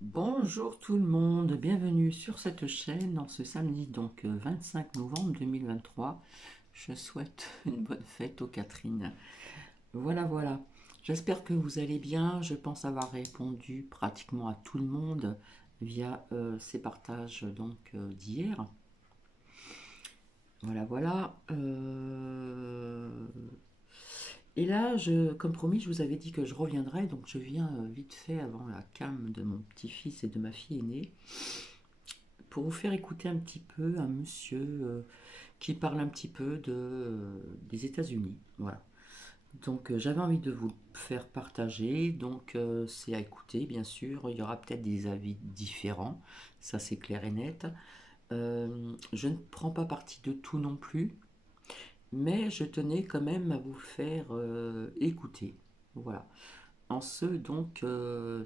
Bonjour tout le monde, bienvenue sur cette chaîne en ce samedi 25 novembre 2023. Je souhaite une bonne fête aux Catherine. Voilà. J'espère que vous allez bien. Je pense avoir répondu pratiquement à tout le monde via ces partages d'hier. Voilà. Et là, comme promis, je vous avais dit que je reviendrais, donc je viens vite fait avant la cam de mon petit-fils et de ma fille aînée pour vous faire écouter un petit peu un monsieur qui parle un petit peu des États-Unis. Voilà. Donc j'avais envie de vous le faire partager, donc c'est à écouter bien sûr, il y aura peut-être des avis différents, ça c'est clair et net. Je ne prends pas parti de tout non plus, mais je tenais quand même à vous le faire écouter. Voilà. En ce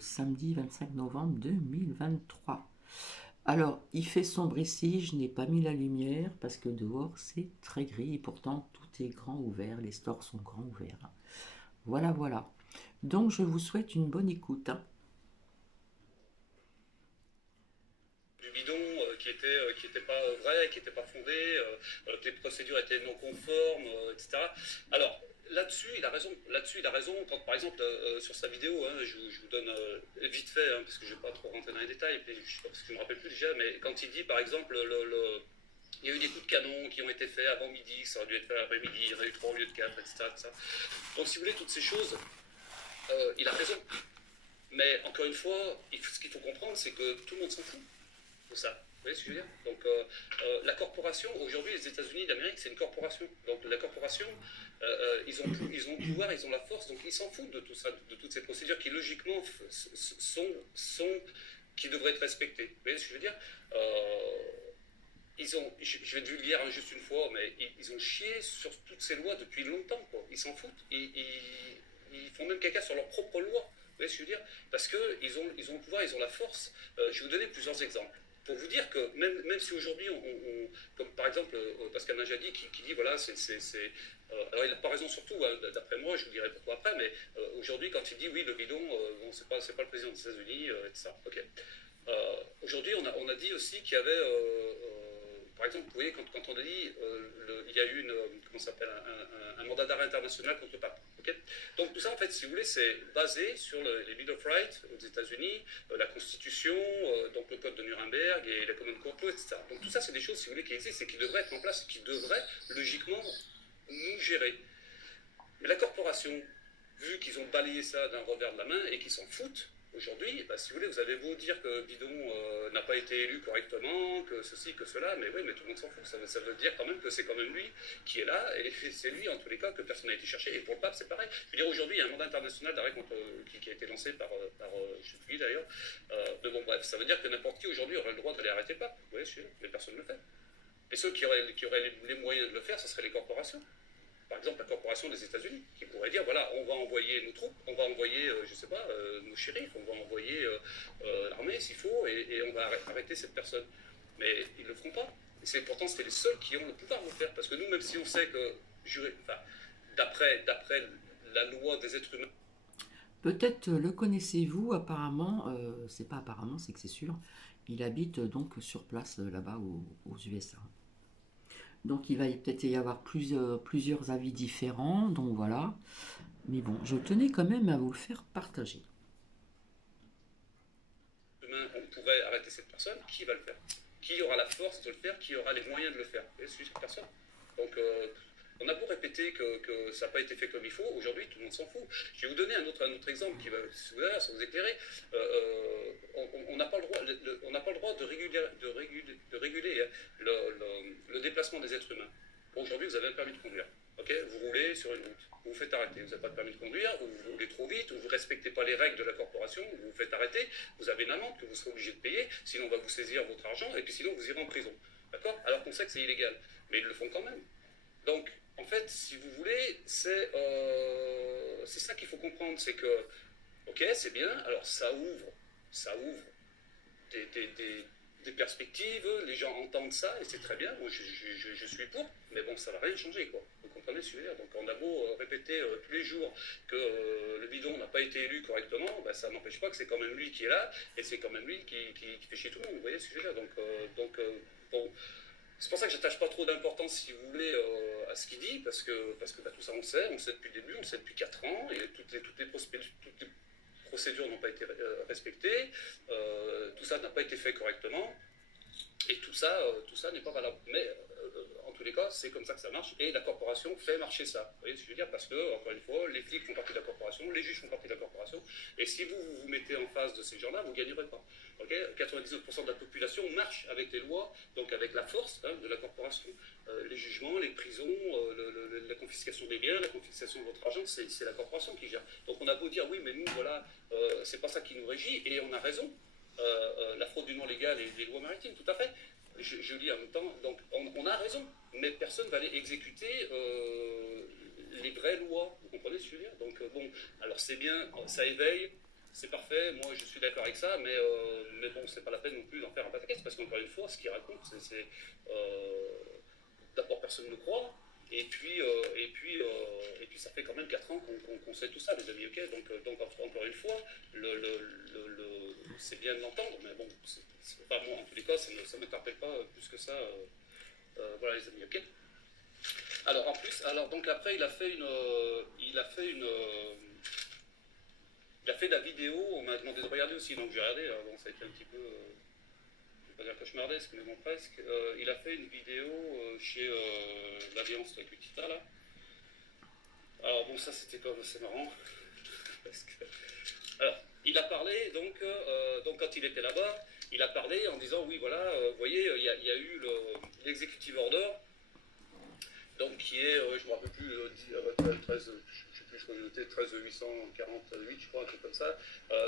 samedi 25 novembre 2023. Alors, il fait sombre ici, je n'ai pas mis la lumière parce que dehors c'est très gris et pourtant tout est grand ouvert, les stores sont grands ouverts. Voilà. Donc je vous souhaite une bonne écoute, hein. Du bidon qui était pas vrai, qui n'était pas fondé, que les procédures étaient non conformes, etc. Alors là-dessus, il a raison. Là-dessus, il a raison. Quand par exemple sur sa vidéo, hein, je vous donne vite fait, hein, parce que je ne vais pas trop rentrer dans les détails, parce que je ne me rappelle plus déjà, mais quand il dit par exemple il y a eu des coups de canon qui ont été faits avant midi, ça aurait dû être fait après-midi, il y en a eu 3 au lieu de 4, etc. Donc si vous voulez, toutes ces choses, il a raison. Mais encore une fois, ce qu'il faut comprendre, c'est que tout le monde s'en fout de ça. Vous voyez ce que je veux dire? Donc, la corporation, aujourd'hui, les États-Unis d'Amérique, c'est une corporation. Donc, la corporation, ils ont le pouvoir, ils ont la force, donc ils s'en foutent de tout ça, de toutes ces procédures qui, logiquement, qui devraient être respectées. Vous voyez ce que je veux dire? Je vais être vulgaire juste une fois, mais ils ont chié sur toutes ces lois depuis longtemps, quoi. Ils s'en foutent. Ils font même caca sur leurs propres lois. Vous voyez ce que je veux dire? Parce qu'ils ils ont le pouvoir, ils ont la force. Je vais vous donner plusieurs exemples. Pour vous dire que même si aujourd'hui, comme par exemple Pascal Najadi qui dit, voilà, alors il n'a pas raison surtout, hein, d'après moi, je vous dirai pourquoi après, mais aujourd'hui, quand il dit, oui, le bidon, bon, c'est pas le président des États-Unis, et ça, ok. Aujourd'hui, on a dit aussi qu'il y avait, par exemple, vous voyez, quand on a dit, il y a eu comment s'appelle, un mandat d'arrêt international contre le pape. Okay, donc tout ça, en fait, si vous voulez, c'est basé sur les Bill of Rights aux États-Unis, la Constitution, donc le Code de Nuremberg et la Common Core, etc. Donc tout ça, c'est des choses, si vous voulez, qui existent et qui devraient être en place et qui devraient, logiquement, nous gérer. Mais la corporation, vu qu'ils ont balayé ça d'un revers de la main et qu'ils s'en foutent, aujourd'hui, bah, si vous voulez, vous avez beau dire que Bidon n'a pas été élu correctement, que ceci, que cela, mais oui, mais tout le monde s'en fout. Ça veut dire quand même que c'est quand même lui qui est là, et c'est lui, en tous les cas, que personne n'a été cherché. Et pour le pape, c'est pareil. Je veux dire, aujourd'hui, il y a un mandat international d'arrêt qui a été lancé par je ne sais plus d'ailleurs. Mais bon, bref, ça veut dire que n'importe qui aujourd'hui aurait le droit d'aller arrêter le pape. Vous voyez, mais personne ne le fait. Et ceux qui auraient les moyens de le faire, ce seraient les corporations. Par exemple, la corporation des États-Unis, qui pourrait dire, voilà, on va envoyer nos troupes, on va envoyer, je sais pas, nos shérifs, on va envoyer l'armée s'il faut, et on va arrêter cette personne. Mais ils ne le feront pas. Et pourtant, c'est les seuls qui ont le pouvoir de le faire. Parce que nous, même si on sait que, enfin, d'après la loi des êtres humains. Peut-être le connaissez-vous, apparemment, c'est pas apparemment, c'est que c'est sûr, il habite donc sur place là-bas aux USA. Donc il va peut-être y avoir plusieurs avis différents, donc voilà. Mais bon, je tenais quand même à vous le faire partager. Demain, on pourrait arrêter cette personne, qui va le faire? Qui aura la force de le faire? Qui aura les moyens de le faire? C'est cette personne. Donc, on a beau répéter que ça n'a pas été fait comme il faut, aujourd'hui tout le monde s'en fout. Je vais vous donner un autre exemple qui va ça vous éclairer. On n'a pas le droit, pas le droit de réguler hein, le déplacement des êtres humains. Bon, aujourd'hui, vous avez un permis de conduire. Ok, vous roulez sur une route, vous vous faites arrêter, vous n'avez pas de permis de conduire, ou vous roulez trop vite, ou vous ne respectez pas les règles de la corporation, vous vous faites arrêter, vous avez une amende que vous serez obligé de payer, sinon on va vous saisir votre argent, et puis sinon vous irez en prison. D'accord? Alors qu'on sait que c'est illégal. Mais ils le font quand même. Donc, en fait, si vous voulez, c'est ça qu'il faut comprendre, c'est que, ok, c'est bien, alors ça ouvre des des perspectives, les gens entendent ça, et c'est très bien, moi je suis pour, mais bon, ça va rien changer, quoi. Vous comprenez ce que je veux dire? Donc on a beau répéter tous les jours que le bidon n'a pas été élu correctement, ben, ça n'empêche pas que c'est quand même lui qui est là, et c'est quand même lui qui fait chier tout le monde, vous voyez ce que je veux dire? Bon, c'est pour ça que j'attache pas trop d'importance, si vous voulez, à ce qu'il dit, parce que bah, tout ça on le sait depuis le début, on le sait depuis 4 ans, et toutes les procédures n'ont pas été respectées, tout ça n'a pas été fait correctement, et tout ça n'est pas valable. Mais en tous les cas, c'est comme ça que ça marche, et la corporation fait marcher ça. Vous voyez ce que je veux dire? Parce que, encore une fois, les flics font partie de la corporation, les juges font partie de la corporation, et si vous mettez en face de ces gens-là, vous ne gagnerez pas. Okay, 99% de la population marche avec les lois, donc avec la force de la corporation. Les jugements, les prisons, la confiscation des biens, la confiscation de votre argent, c'est la corporation qui gère. Donc on a beau dire oui, mais nous, voilà, c'est pas ça qui nous régit, et on a raison. La fraude du non légal et des lois maritimes, tout à fait. Je lis en même temps, donc on a raison, mais personne ne va aller exécuter les vraies lois. Vous comprenez ce que je veux dire? Donc bon, alors c'est bien, ça éveille. C'est parfait, moi je suis d'accord avec ça, mais bon, c'est pas la peine non plus d'en faire un pataquès, parce qu'encore une fois, ce qu'il raconte, c'est d'abord personne ne croit, et puis ça fait quand même 4 ans qu'on sait tout ça, les amis, ok? Donc encore une fois, c'est bien de l'entendre, mais bon, c'est pas moi, en tous les cas, ça ne m'interpelle pas plus que ça, voilà les amis, ok? Alors en plus, donc après il a fait de la vidéo, on m'a demandé de regarder aussi, donc j'ai regardé, bon, ça a été un petit peu, je vais pas dire cauchemardesque, mais bon, presque. Il a fait une vidéo chez l'Alliance Equitita, là. Alors bon, ça c'était comme assez marrant, parce que... Alors, il a parlé, donc quand il était là-bas, il a parlé en disant, oui, voilà, vous voyez, il y a eu l'executive order, donc qui est, je ne me rappelle plus, 13, je crois que j'ai noté 13 848, je crois, un truc comme ça,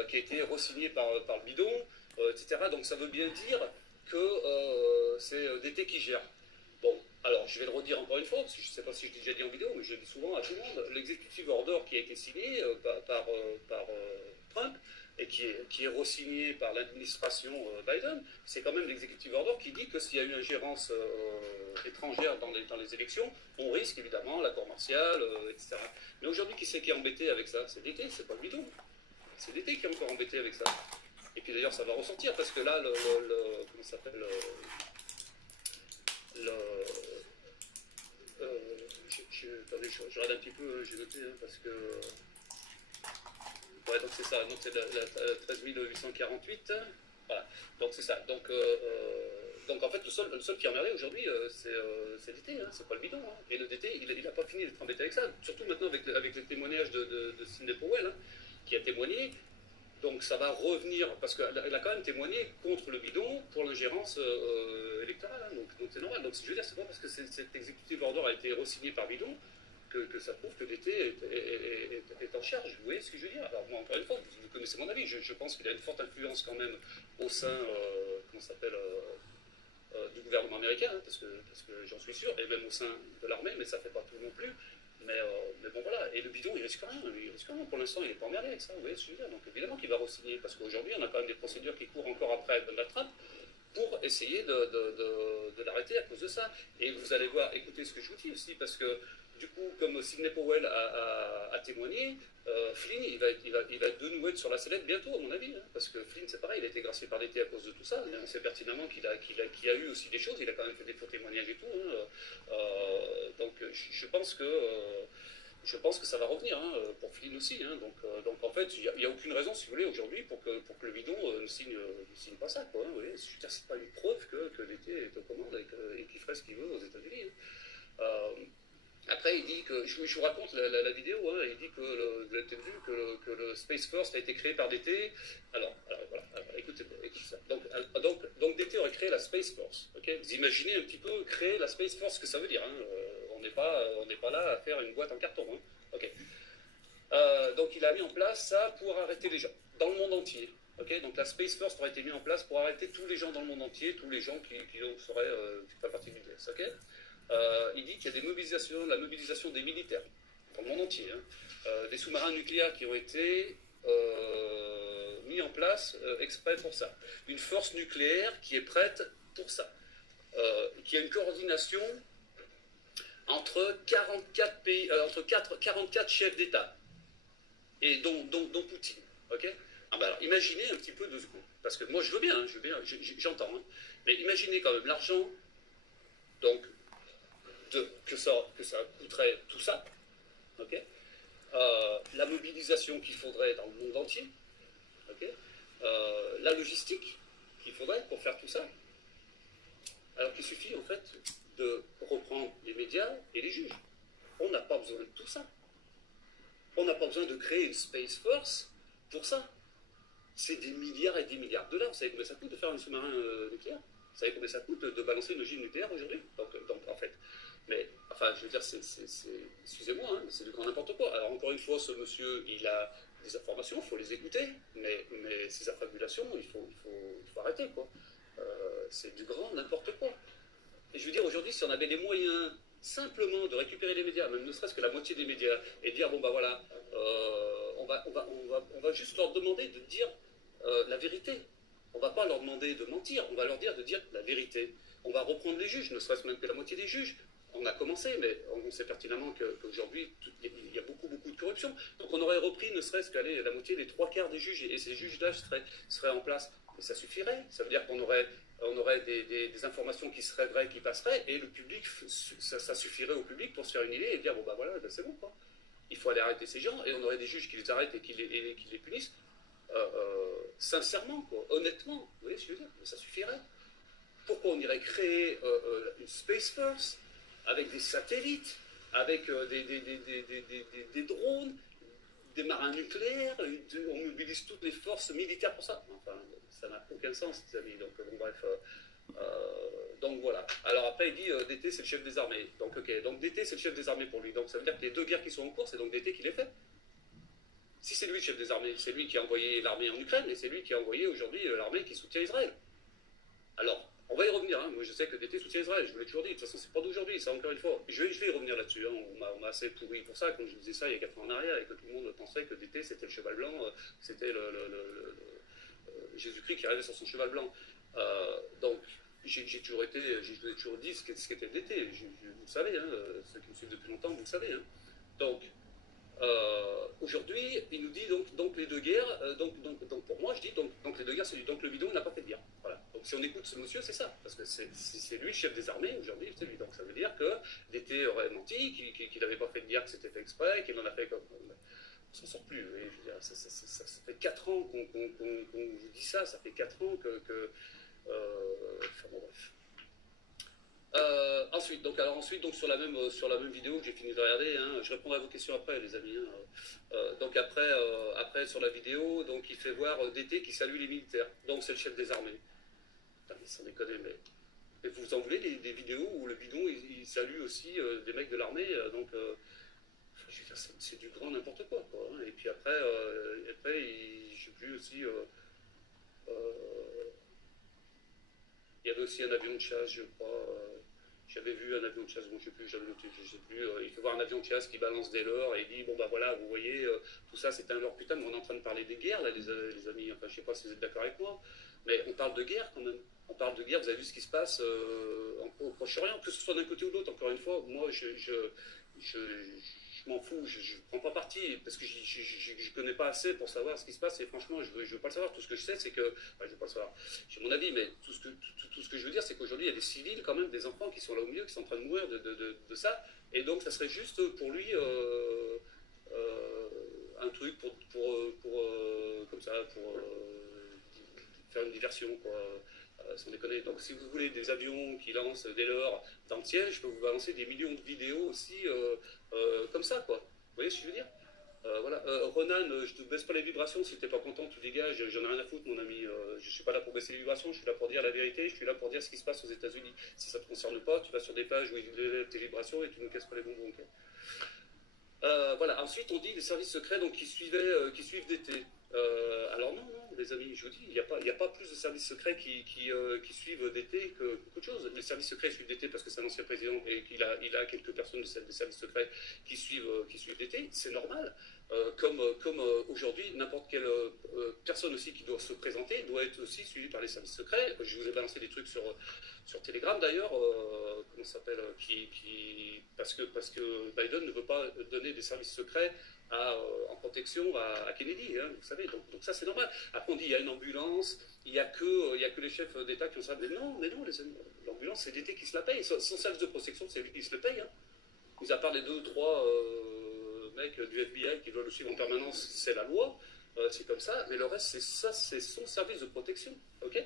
qui a été re-signé par le bidon, etc. Donc ça veut bien dire que c'est DT qui gère. Bon, alors je vais le redire encore une fois, parce que je ne sais pas si je l'ai déjà dit en vidéo, mais je le dis souvent à tout le monde, l'executive order qui a été signé par Trump, et qui est re-signé par l'administration Biden, c'est quand même l'executive order qui dit que s'il y a eu ingérence étrangère dans les élections, on risque évidemment la cour martiale, etc. Mais aujourd'hui, qui c'est qui est embêté avec ça? C'est l'été, c'est pas le bidon. C'est l'été qui est encore embêté avec ça. Et puis d'ailleurs, ça va ressortir, parce que là, comment ça s'appelle attendez, je regarde un petit peu, j'ai noté, parce que... Ouais, donc c'est ça, donc c'est la 13 848. Voilà, donc c'est ça. Donc en fait, le seul qui est emmerdé aujourd'hui, c'est DT, hein, c'est pas le bidon. Hein. Et le DT, il n'a pas fini d'être embêté avec ça. Surtout maintenant avec les témoignages de Sidney Powell, hein, qui a témoigné. Donc ça va revenir, parce qu'elle a quand même témoigné contre le bidon pour l'ingérence électorale. Hein, donc c'est normal. Donc je veux dire, c'est pas parce que cet executive order a été re-signé par bidon que ça prouve que l'été est en charge. Vous voyez ce que je veux dire? Alors moi, encore une fois, vous connaissez mon avis, je pense qu'il a une forte influence quand même au sein, comment ça s'appelle, du gouvernement américain, hein, parce que j'en suis sûr, et même au sein de l'armée, mais ça ne fait pas tout non plus. Mais bon voilà, et le bidon il risque rien, pour l'instant il n'est pas emmerdé avec ça, vous voyez ce que je veux dire? Donc évidemment qu'il va re-signer, parce qu'aujourd'hui on a quand même des procédures qui courent encore après Donald Trump, pour essayer de l'arrêter à cause de ça. Et vous allez voir, écoutez ce que je vous dis aussi, parce que du coup, comme Sidney Powell a témoigné, Flynn, il va de nouveau être sur la sellette bientôt, à mon avis. Hein, parce que Flynn, c'est pareil, il a été gracié par l'été à cause de tout ça. On sait pertinemment qu'il a eu aussi des choses, il a quand même fait des faux témoignages et tout. Hein, donc, je pense que ça va revenir, hein, pour Flynn aussi. Hein, donc en fait, il n'y a aucune raison, si vous voulez, aujourd'hui, pour que le bidon ne signe pas ça. Quoi, hein, vous voyez, c'est pas une preuve que l'été est aux commandes et qu'il ferait ce qu'il veut aux États-Unis. Hein. Après, il dit que, je vous raconte la vidéo, hein, il dit que, vous avez peut-être vu, que le Space Force a été créé par DT. Alors voilà, écoutez ça. Donc DT aurait créé la Space Force. Okay, vous imaginez un petit peu créer la Space Force, ce que ça veut dire. Hein, on n'est pas là à faire une boîte en carton. Hein, okay. Donc il a mis en place ça pour arrêter les gens, dans le monde entier. Okay, donc la Space Force aurait été mise en place pour arrêter tous les gens dans le monde entier, tous les gens qui seraient pas partie du DS. Okay, il dit qu'il y a la mobilisation des militaires dans le monde entier, hein, des sous-marins nucléaires qui ont été mis mis en place exprès pour ça. Une force nucléaire qui est prête pour ça. Qui a une coordination entre 44 pays, entre 44 chefs d'État, et dont Poutine. Ok. Alors, imaginez un petit peu 2 secondes, parce que moi je veux bien, j'entends, hein, mais imaginez quand même l'argent, donc que ça coûterait tout ça, ok, la mobilisation qu'il faudrait dans le monde entier, ok, la logistique qu'il faudrait pour faire tout ça, alors qu'il suffit en fait de reprendre les médias et les juges. On n'a pas besoin de tout ça. On n'a pas besoin de créer une Space Force pour ça. C'est des milliards et des milliards de dollars. Vous savez combien ça coûte de faire un sous-marin nucléaire? Vous savez combien ça coûte de balancer une ogive nucléaire aujourd'hui? Donc, en fait, mais, enfin, je veux dire, excusez-moi, hein, c'est du grand n'importe quoi. Alors, encore une fois, ce monsieur, il a des informations, il faut les écouter, mais ces affabulations, il faut arrêter, quoi. C'est du grand n'importe quoi. Et je veux dire, aujourd'hui, si on avait les moyens simplement de récupérer les médias, même ne serait-ce que la moitié des médias, et dire, bon, bah voilà, on va juste leur demander de dire la vérité. On ne va pas leur demander de mentir, on va leur dire de dire la vérité. On va reprendre les juges, ne serait-ce même que la moitié des juges. On a commencé, mais on sait pertinemment qu'aujourd'hui, il y a beaucoup de corruption. Donc on aurait repris ne serait-ce qu'à la moitié, les 3/4 des juges, et ces juges-là seraient en place. Et ça suffirait. Ça veut dire qu'on aurait des informations qui seraient vraies, qui passeraient, et le public, ça suffirait au public pour se faire une idée et dire, bon bah voilà, ben c'est bon, quoi. Il faut aller arrêter ces gens, et on aurait des juges qui les arrêtent et qui les punissent, sincèrement, quoi, honnêtement. Vous voyez ce que je veux dire? Ça suffirait. Pourquoi on irait créer une Space Force avec des satellites, avec des drones, des marins nucléaires, on mobilise toutes les forces militaires pour ça? Enfin, ça n'a aucun sens, les amis. Donc, bon, bref. Donc voilà. Alors après, il dit Dété, c'est le chef des armées. Donc, ok. Donc Dété, c'est le chef des armées pour lui. Donc ça veut dire que les 2 guerres qui sont en cours, c'est donc Dété qui les fait. Si c'est lui le chef des armées, c'est lui qui a envoyé l'armée en Ukraine, et c'est lui qui a envoyé aujourd'hui l'armée qui soutient Israël. Alors, on va y revenir, hein. Moi je sais que Dété soutient Israël, je vous l'ai toujours dit, de toute façon c'est pas d'aujourd'hui, ça encore une fois. Je vais y revenir là-dessus, hein. On m'a assez pourri pour ça, quand je disais ça il y a 4 ans en arrière, et que tout le monde pensait que Dété c'était le cheval blanc, c'était Jésus-Christ qui arrivait sur son cheval blanc. Donc, j'ai toujours dit ce qu'était Dété, vous le savez, hein. Ceux qui me suivent depuis longtemps, vous le savez. Hein. Donc, aujourd'hui, il nous dit donc les 2 guerres, donc pour moi je dis donc les 2 guerres, c'est donc le bidon il n'a pas fait de guerre. Voilà. Donc si on écoute ce monsieur, c'est ça, parce que c'est lui le chef des armées aujourd'hui, c'est lui. Donc ça veut dire que Dété aurait menti, qu'il n'avait pas fait de guerre, que c'était fait exprès, qu'il en a fait comme. On s'en sort plus. Je veux dire, ça fait 4 ans qu'on vous dit ça, ça fait 4 ans que enfin bon bref. Ensuite, donc sur la même vidéo que j'ai fini de regarder, hein, je répondrai à vos questions après, les amis. Hein. Donc après sur la vidéo, donc il fait voir Dété qui salue les militaires. Donc c'est le chef des armées. Putain, mais sans déconner, mais vous en voulez des vidéos où le bidon il salue aussi des mecs de l'armée, donc je veux dire, c'est du grand n'importe quoi, hein. Et puis après j'ai vu aussi. Il y avait aussi un avion de chasse, je crois. J'avais vu un avion de chasse, bon, je sais plus, j'avais noté, je sais plus. Il fait voir un avion de chasse qui balance des leurres et il dit bon bah voilà, vous voyez, tout ça c'est un leurre. Putain, mais on est en train de parler des guerres là, les amis. Enfin, je sais pas si vous êtes d'accord avec moi, mais on parle de guerre quand même. On parle de guerre. Vous avez vu ce qui se passe au Proche-Orient, que ce soit d'un côté ou de l'autre. Encore une fois, moi je m'en fous, je ne prends pas parti parce que je ne connais pas assez pour savoir ce qui se passe et franchement je veux pas le savoir. Tout ce que je sais c'est que, enfin, je veux pas le savoir, j'ai mon avis, mais tout ce que je veux dire c'est qu'aujourd'hui il y a des civils quand même, des enfants qui sont là au milieu, qui sont en train de mourir de ça, et donc ça serait juste pour lui un truc pour comme ça, pour faire une diversion, quoi. Sans déconner. Donc si vous voulez des avions qui lancent des leurres dans le ciel, je peux vous balancer des millions de vidéos aussi comme ça, quoi. Vous voyez ce que je veux dire? Voilà. Ronan, je te baisse pas les vibrations, si t'es pas content, tu dégages, j'en ai rien à foutre, mon ami. Je suis pas là pour baisser les vibrations, je suis là pour dire la vérité, je suis là pour dire ce qui se passe aux États-Unis. Si ça te concerne pas, tu vas sur des pages où il élève tes vibrations et tu ne casses pas les bonbons. Okay. Voilà. Ensuite, on dit des services secrets donc, qui suivent Dété. Alors non, les amis, je vous dis, il n'y a pas plus de services secrets qui suivent Dété qu'autre chose. Les services secrets suivent Dété parce que c'est un ancien président et qu'il a quelques personnes des services secrets qui suivent Dété, c'est normal. Comme aujourd'hui, n'importe quelle personne aussi qui doit se présenter doit être aussi suivie par les services secrets. Je vous ai balancé des trucs sur Telegram d'ailleurs, comment ça s'appelle, parce que Biden ne veut pas donner des services secrets en protection à Kennedy, hein, vous savez, donc ça c'est normal. Après on dit il y a une ambulance, il n'y a que les chefs d'État qui ont ça, mais non, les amis, l'ambulance c'est l'État qui se la paye, son service de protection c'est lui qui se le paye, hein. Mis à part les 2 ou 3 mecs du FBI qui veulent le suivre en permanence, c'est la loi, c'est comme ça, mais le reste c'est son service de protection, ok.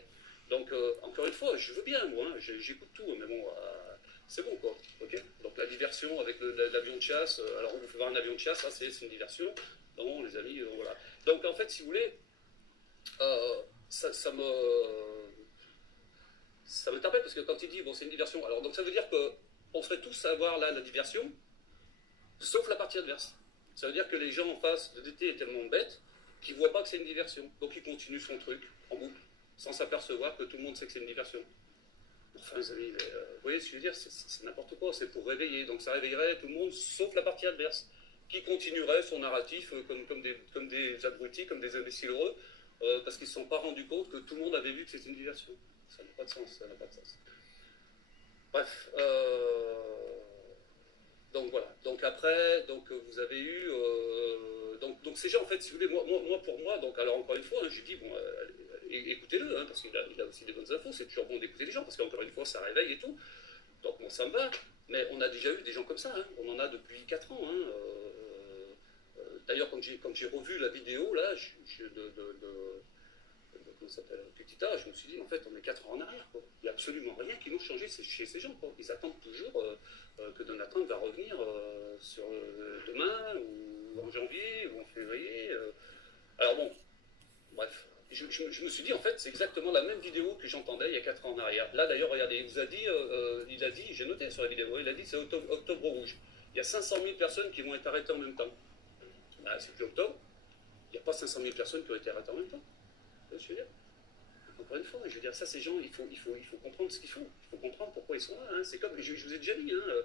Donc encore une fois, je veux bien moi, hein, j'écoute tout, mais bon, c'est bon quoi, ok. Donc la diversion avec l'avion de chasse, alors on vous fait voir un avion de chasse, ça c'est une diversion, non les amis, voilà. Donc en fait si vous voulez, ça me tapait parce que quand il dit bon c'est une diversion, alors donc ça veut dire que on serait tous à avoir là la diversion, sauf la partie adverse. Ça veut dire que les gens en face de DT est tellement bête qu'ils ne voient pas que c'est une diversion. Donc il continue son truc en boucle, sans s'apercevoir que tout le monde sait que c'est une diversion. Enfin, les amis, vous voyez ce que je veux dire, c'est n'importe quoi, c'est pour réveiller. Donc ça réveillerait tout le monde, sauf la partie adverse, qui continuerait son narratif comme des abrutis, comme des imbéciles heureux, parce qu'ils ne se sont pas rendus compte que tout le monde avait vu que c'était une diversion. Ça n'a pas de sens, ça n'a pas de sens. Bref, donc voilà. Donc après, vous avez eu donc ces gens en fait, si vous voulez, moi pour moi, donc alors encore une fois, hein, j'ai dit bon, écoutez-le, hein, parce qu'il a aussi des bonnes infos. C'est toujours bon d'écouter les gens parce qu'encore une fois, ça réveille et tout. Donc bon, ça me va. Mais on a déjà eu des gens comme ça. Hein. On en a depuis 4 ans. Hein, d'ailleurs, quand j'ai revu la vidéo là, comment ça s'appelle, Petita, je me suis dit, en fait, on est 4 ans en arrière. Quoi. Il n'y a absolument rien qui nous change chez ces gens. Quoi. Ils attendent toujours que Donald Trump va revenir sur demain, ou en janvier, ou en février. Alors bon, bref. Je me suis dit, en fait, c'est exactement la même vidéo que j'entendais il y a 4 ans en arrière. Là, d'ailleurs, regardez, il a dit, j'ai noté sur la vidéo, il a dit c'est octobre rouge. Il y a 500 000 personnes qui vont être arrêtées en même temps. Ben, c'est plus octobre. Il n'y a pas 500 000 personnes qui ont été arrêtées en même temps. Je veux dire. Encore une fois, je veux dire, ça, ces gens, il faut comprendre ce qu'ils font. Il faut comprendre pourquoi ils sont là. Hein. C'est comme, je vous ai déjà dit, hein,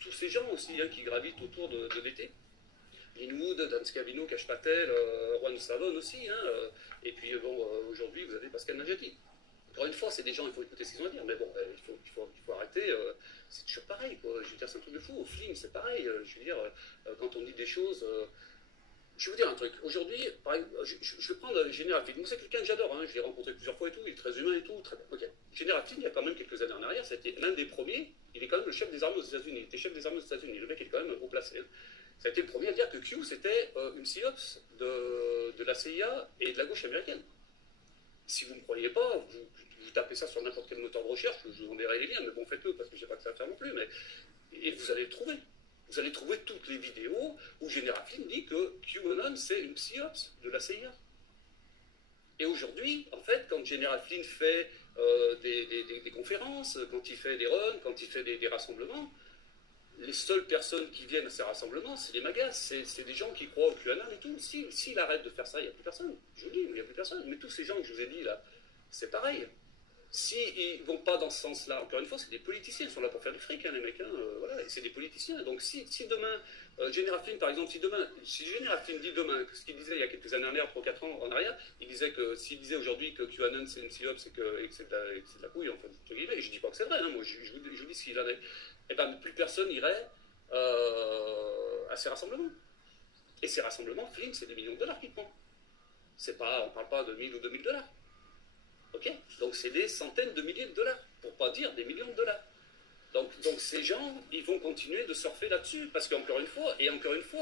tous ces gens aussi hein, qui gravitent autour de l'été. Linwood, Dan Scavino, Cash Patel, Juan Savon aussi. Hein, et puis, bon, aujourd'hui, vous avez Pascal Najati. Encore une fois, c'est des gens, il faut écouter ce qu'ils ont à dire. Mais bon, il faut arrêter. C'est toujours pareil, quoi. Je veux dire, c'est un truc de fou. Au film, c'est pareil. Je veux dire, quand on dit des choses. Je vais vous dire un truc. Aujourd'hui, je vais prendre Général Flynn. Moi, c'est quelqu'un que j'adore. Hein. Je l'ai rencontré plusieurs fois et tout. Il est très humain et tout. Très bien. Ok. Général Flynn, il y a quand même quelques années en arrière, c'était l'un des premiers. Il est quand même le chef des armées aux États-Unis. Il était chef des armées aux États-Unis. Le mec est quand même haut placé. Ça a été le premier à dire que Q, c'était une psyops de la CIA et de la gauche américaine. Si vous ne me croyez pas, vous tapez ça sur n'importe quel moteur de recherche. Je vous enverrai les liens, mais bon, faites-le parce que je n'ai pas que ça à faire non plus. Et vous allez le trouver. Vous allez trouver toutes les vidéos où Général Flynn dit que QAnon, c'est une psyops de la CIA. Et aujourd'hui, en fait, quand Général Flynn fait des conférences, quand il fait des runs, quand il fait des rassemblements, les seules personnes qui viennent à ces rassemblements, c'est les magas, c'est des gens qui croient au QAnon et tout. S'il arrête de faire ça, il n'y a plus personne. Je vous dis, il n'y a plus personne. Mais tous ces gens que je vous ai dit là, c'est pareil. S'ils ne vont pas dans ce sens-là, encore une fois, c'est des politiciens, ils sont là pour faire du fric, hein, les mecs, hein, voilà, et c'est des politiciens. Donc si demain, Général Flynn, par exemple, si Général Flynn dit demain, ce qu'il disait il y a quelques années en arrière, 3-4 ans en arrière, il disait que s'il disait aujourd'hui que QAnon c'est une psyops et que c'est de la couille, en fait, entre guillemets, et je dis pas que c'est vrai, hein, moi je vous dis ce qu'il en est, et ben plus personne irait à ces rassemblements. Et ces rassemblements, Flynn, c'est des millions de dollars qu'il prend. On ne parle pas de 1000 ou 2000 dollars. Okay, donc c'est des centaines de milliers de dollars, pour pas dire des millions de dollars. Donc ces gens, ils vont continuer de surfer là-dessus, parce qu'encore une fois,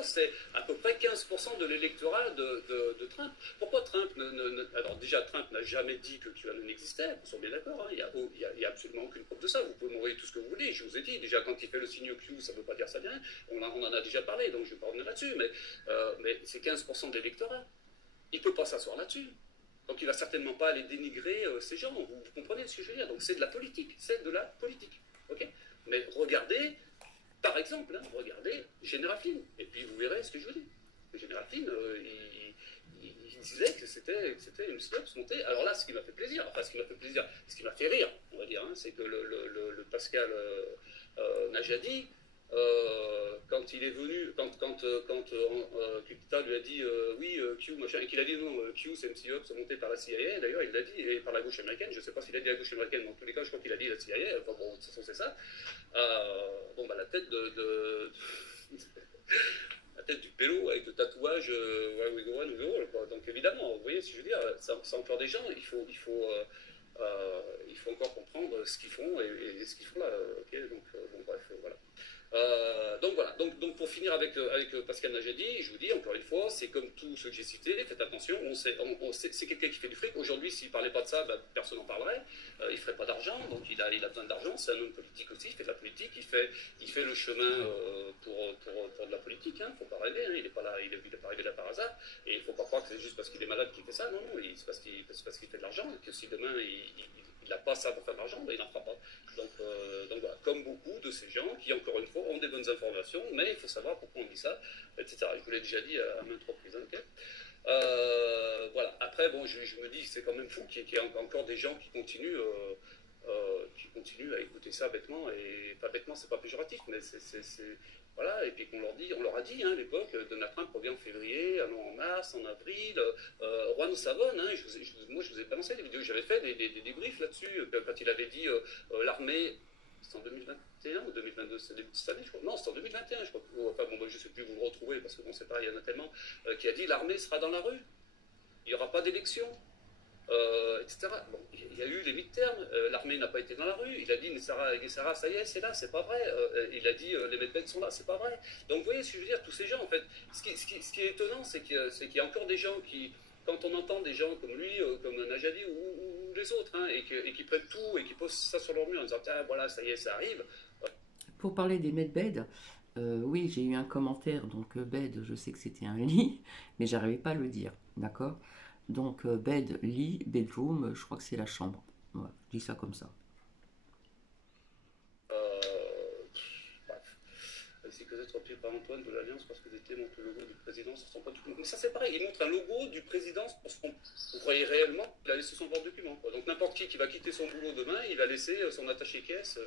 c'est à peu près 15% de l'électorat de Trump. Pourquoi Trump alors déjà, Trump n'a jamais dit que QAnon existait, on sont bien d'accord, hein, il n'y a absolument aucune preuve de ça, vous pouvez m'envoyer tout ce que vous voulez, je vous ai dit, déjà quand il fait le signe Q, ça ne veut pas dire ça bien, on en a déjà parlé, donc je ne vais pas revenir là-dessus, mais c'est 15% de l'électorat. Il ne peut pas s'asseoir là-dessus. Donc il ne va certainement pas aller dénigrer ces gens, vous comprenez ce que je veux dire. Donc c'est de la politique, ok. Mais regardez, par exemple, hein, regardez Général Flynn, et puis vous verrez ce que je veux dire. Le Général Flynn, il disait que c'était une psyops montée. Alors là, ce qui m'a fait plaisir, ce qui m'a fait rire, on va dire, hein, c'est que le Pascal Najadi, quand il est venu, Kukita lui a dit oui, Q, machin, et qu'il a dit non, Q, c'est MC Hub, c'est monté par la CIA, d'ailleurs, il l'a dit, et par la gauche américaine, je ne sais pas s'il a dit la gauche américaine, mais en tous les cas, je crois qu'il a dit la CIA, enfin bon, de toute façon, c'est ça. Bon, bah, la tête la tête du pélo avec le tatouage Where We Go One, We Go All, quoi. Donc évidemment, vous voyez ce que je veux dire, ça encore des gens, il faut encore comprendre ce qu'ils font et ce qu'ils font là. Ok, donc bon, bref, voilà. Donc voilà, donc pour finir avec Pascal Najadi, je vous dis encore une fois, c'est comme tous ceux que j'ai cités, faites attention, c'est quelqu'un qui fait du fric. Aujourd'hui, s'il ne parlait pas de ça, bah, personne n'en parlerait. Il ne ferait pas d'argent, donc il a besoin d'argent. C'est un homme politique aussi, il fait de la politique, il fait le chemin pour de la politique. Il ne faut pas rêver, hein, il n'est pas là, il est pas arrivé là par hasard. Et il ne faut pas croire que c'est juste parce qu'il est malade qu'il fait ça. Non, non, c'est parce qu'il fait de l'argent et que si demain il n'a pas ça pour faire de l'argent, ben, il n'en fera pas. Donc voilà, comme beaucoup de ces gens qui, encore une fois, ont des bonnes informations, mais il faut savoir pourquoi on dit ça, etc. Je vous l'ai déjà dit à maintes reprises. Okay, voilà. Après, bon, je me dis que c'est quand même fou qu'il y ait encore des gens qui continuent à écouter ça bêtement, et pas bêtement, c'est pas péjoratif, mais voilà, et puis on leur a dit, hein, à l'époque, Donald Trump revient en février, non en mars, en avril, Juan Savone, hein, moi je vous ai balancé des vidéos, j'avais fait des débriefs là-dessus, quand il avait dit l'armée, c'est en 2021 ou 2022, c'est début de cette année, je crois. Non, c'est en 2021, je crois. Enfin, bon, moi, je ne sais plus, vous le retrouvez, parce que bon, c'est pareil, il y en a tellement, qui a dit l'armée sera dans la rue, il n'y aura pas d'élection. Etc. Bon, il y a eu les mi-termes, l'armée n'a pas été dans la rue, il a dit Sarah, ça y est, c'est là, c'est pas vrai, il a dit les medbeds sont là, c'est pas vrai. Donc vous voyez ce que je veux dire, tous ces gens, en fait, ce qui est étonnant, c'est qu'il y a encore des gens qui, quand on entend des gens comme lui, comme Najadi ou les autres, hein, et qui prennent tout et qui posent ça sur leur mur en disant ah, voilà, ça y est, ça arrive. Pour parler des medbeds, oui, j'ai eu un commentaire, donc bed, je sais que c'était un lit, mais j'arrivais pas à le dire, d'accord. Donc bed, lit, bedroom, je crois que c'est la chambre. Voilà, je dis ça comme ça. Bref. C'est que d'être appuyé par Antoine de l'Alliance parce que d'été montre le logo du président, ça sent pas tout. Mais ça c'est pareil, il montre un logo du président parce qu'on vous croyez réellement qu'il a laissé son porte-document. Donc n'importe qui va quitter son boulot demain, il va laisser son attaché-caisse.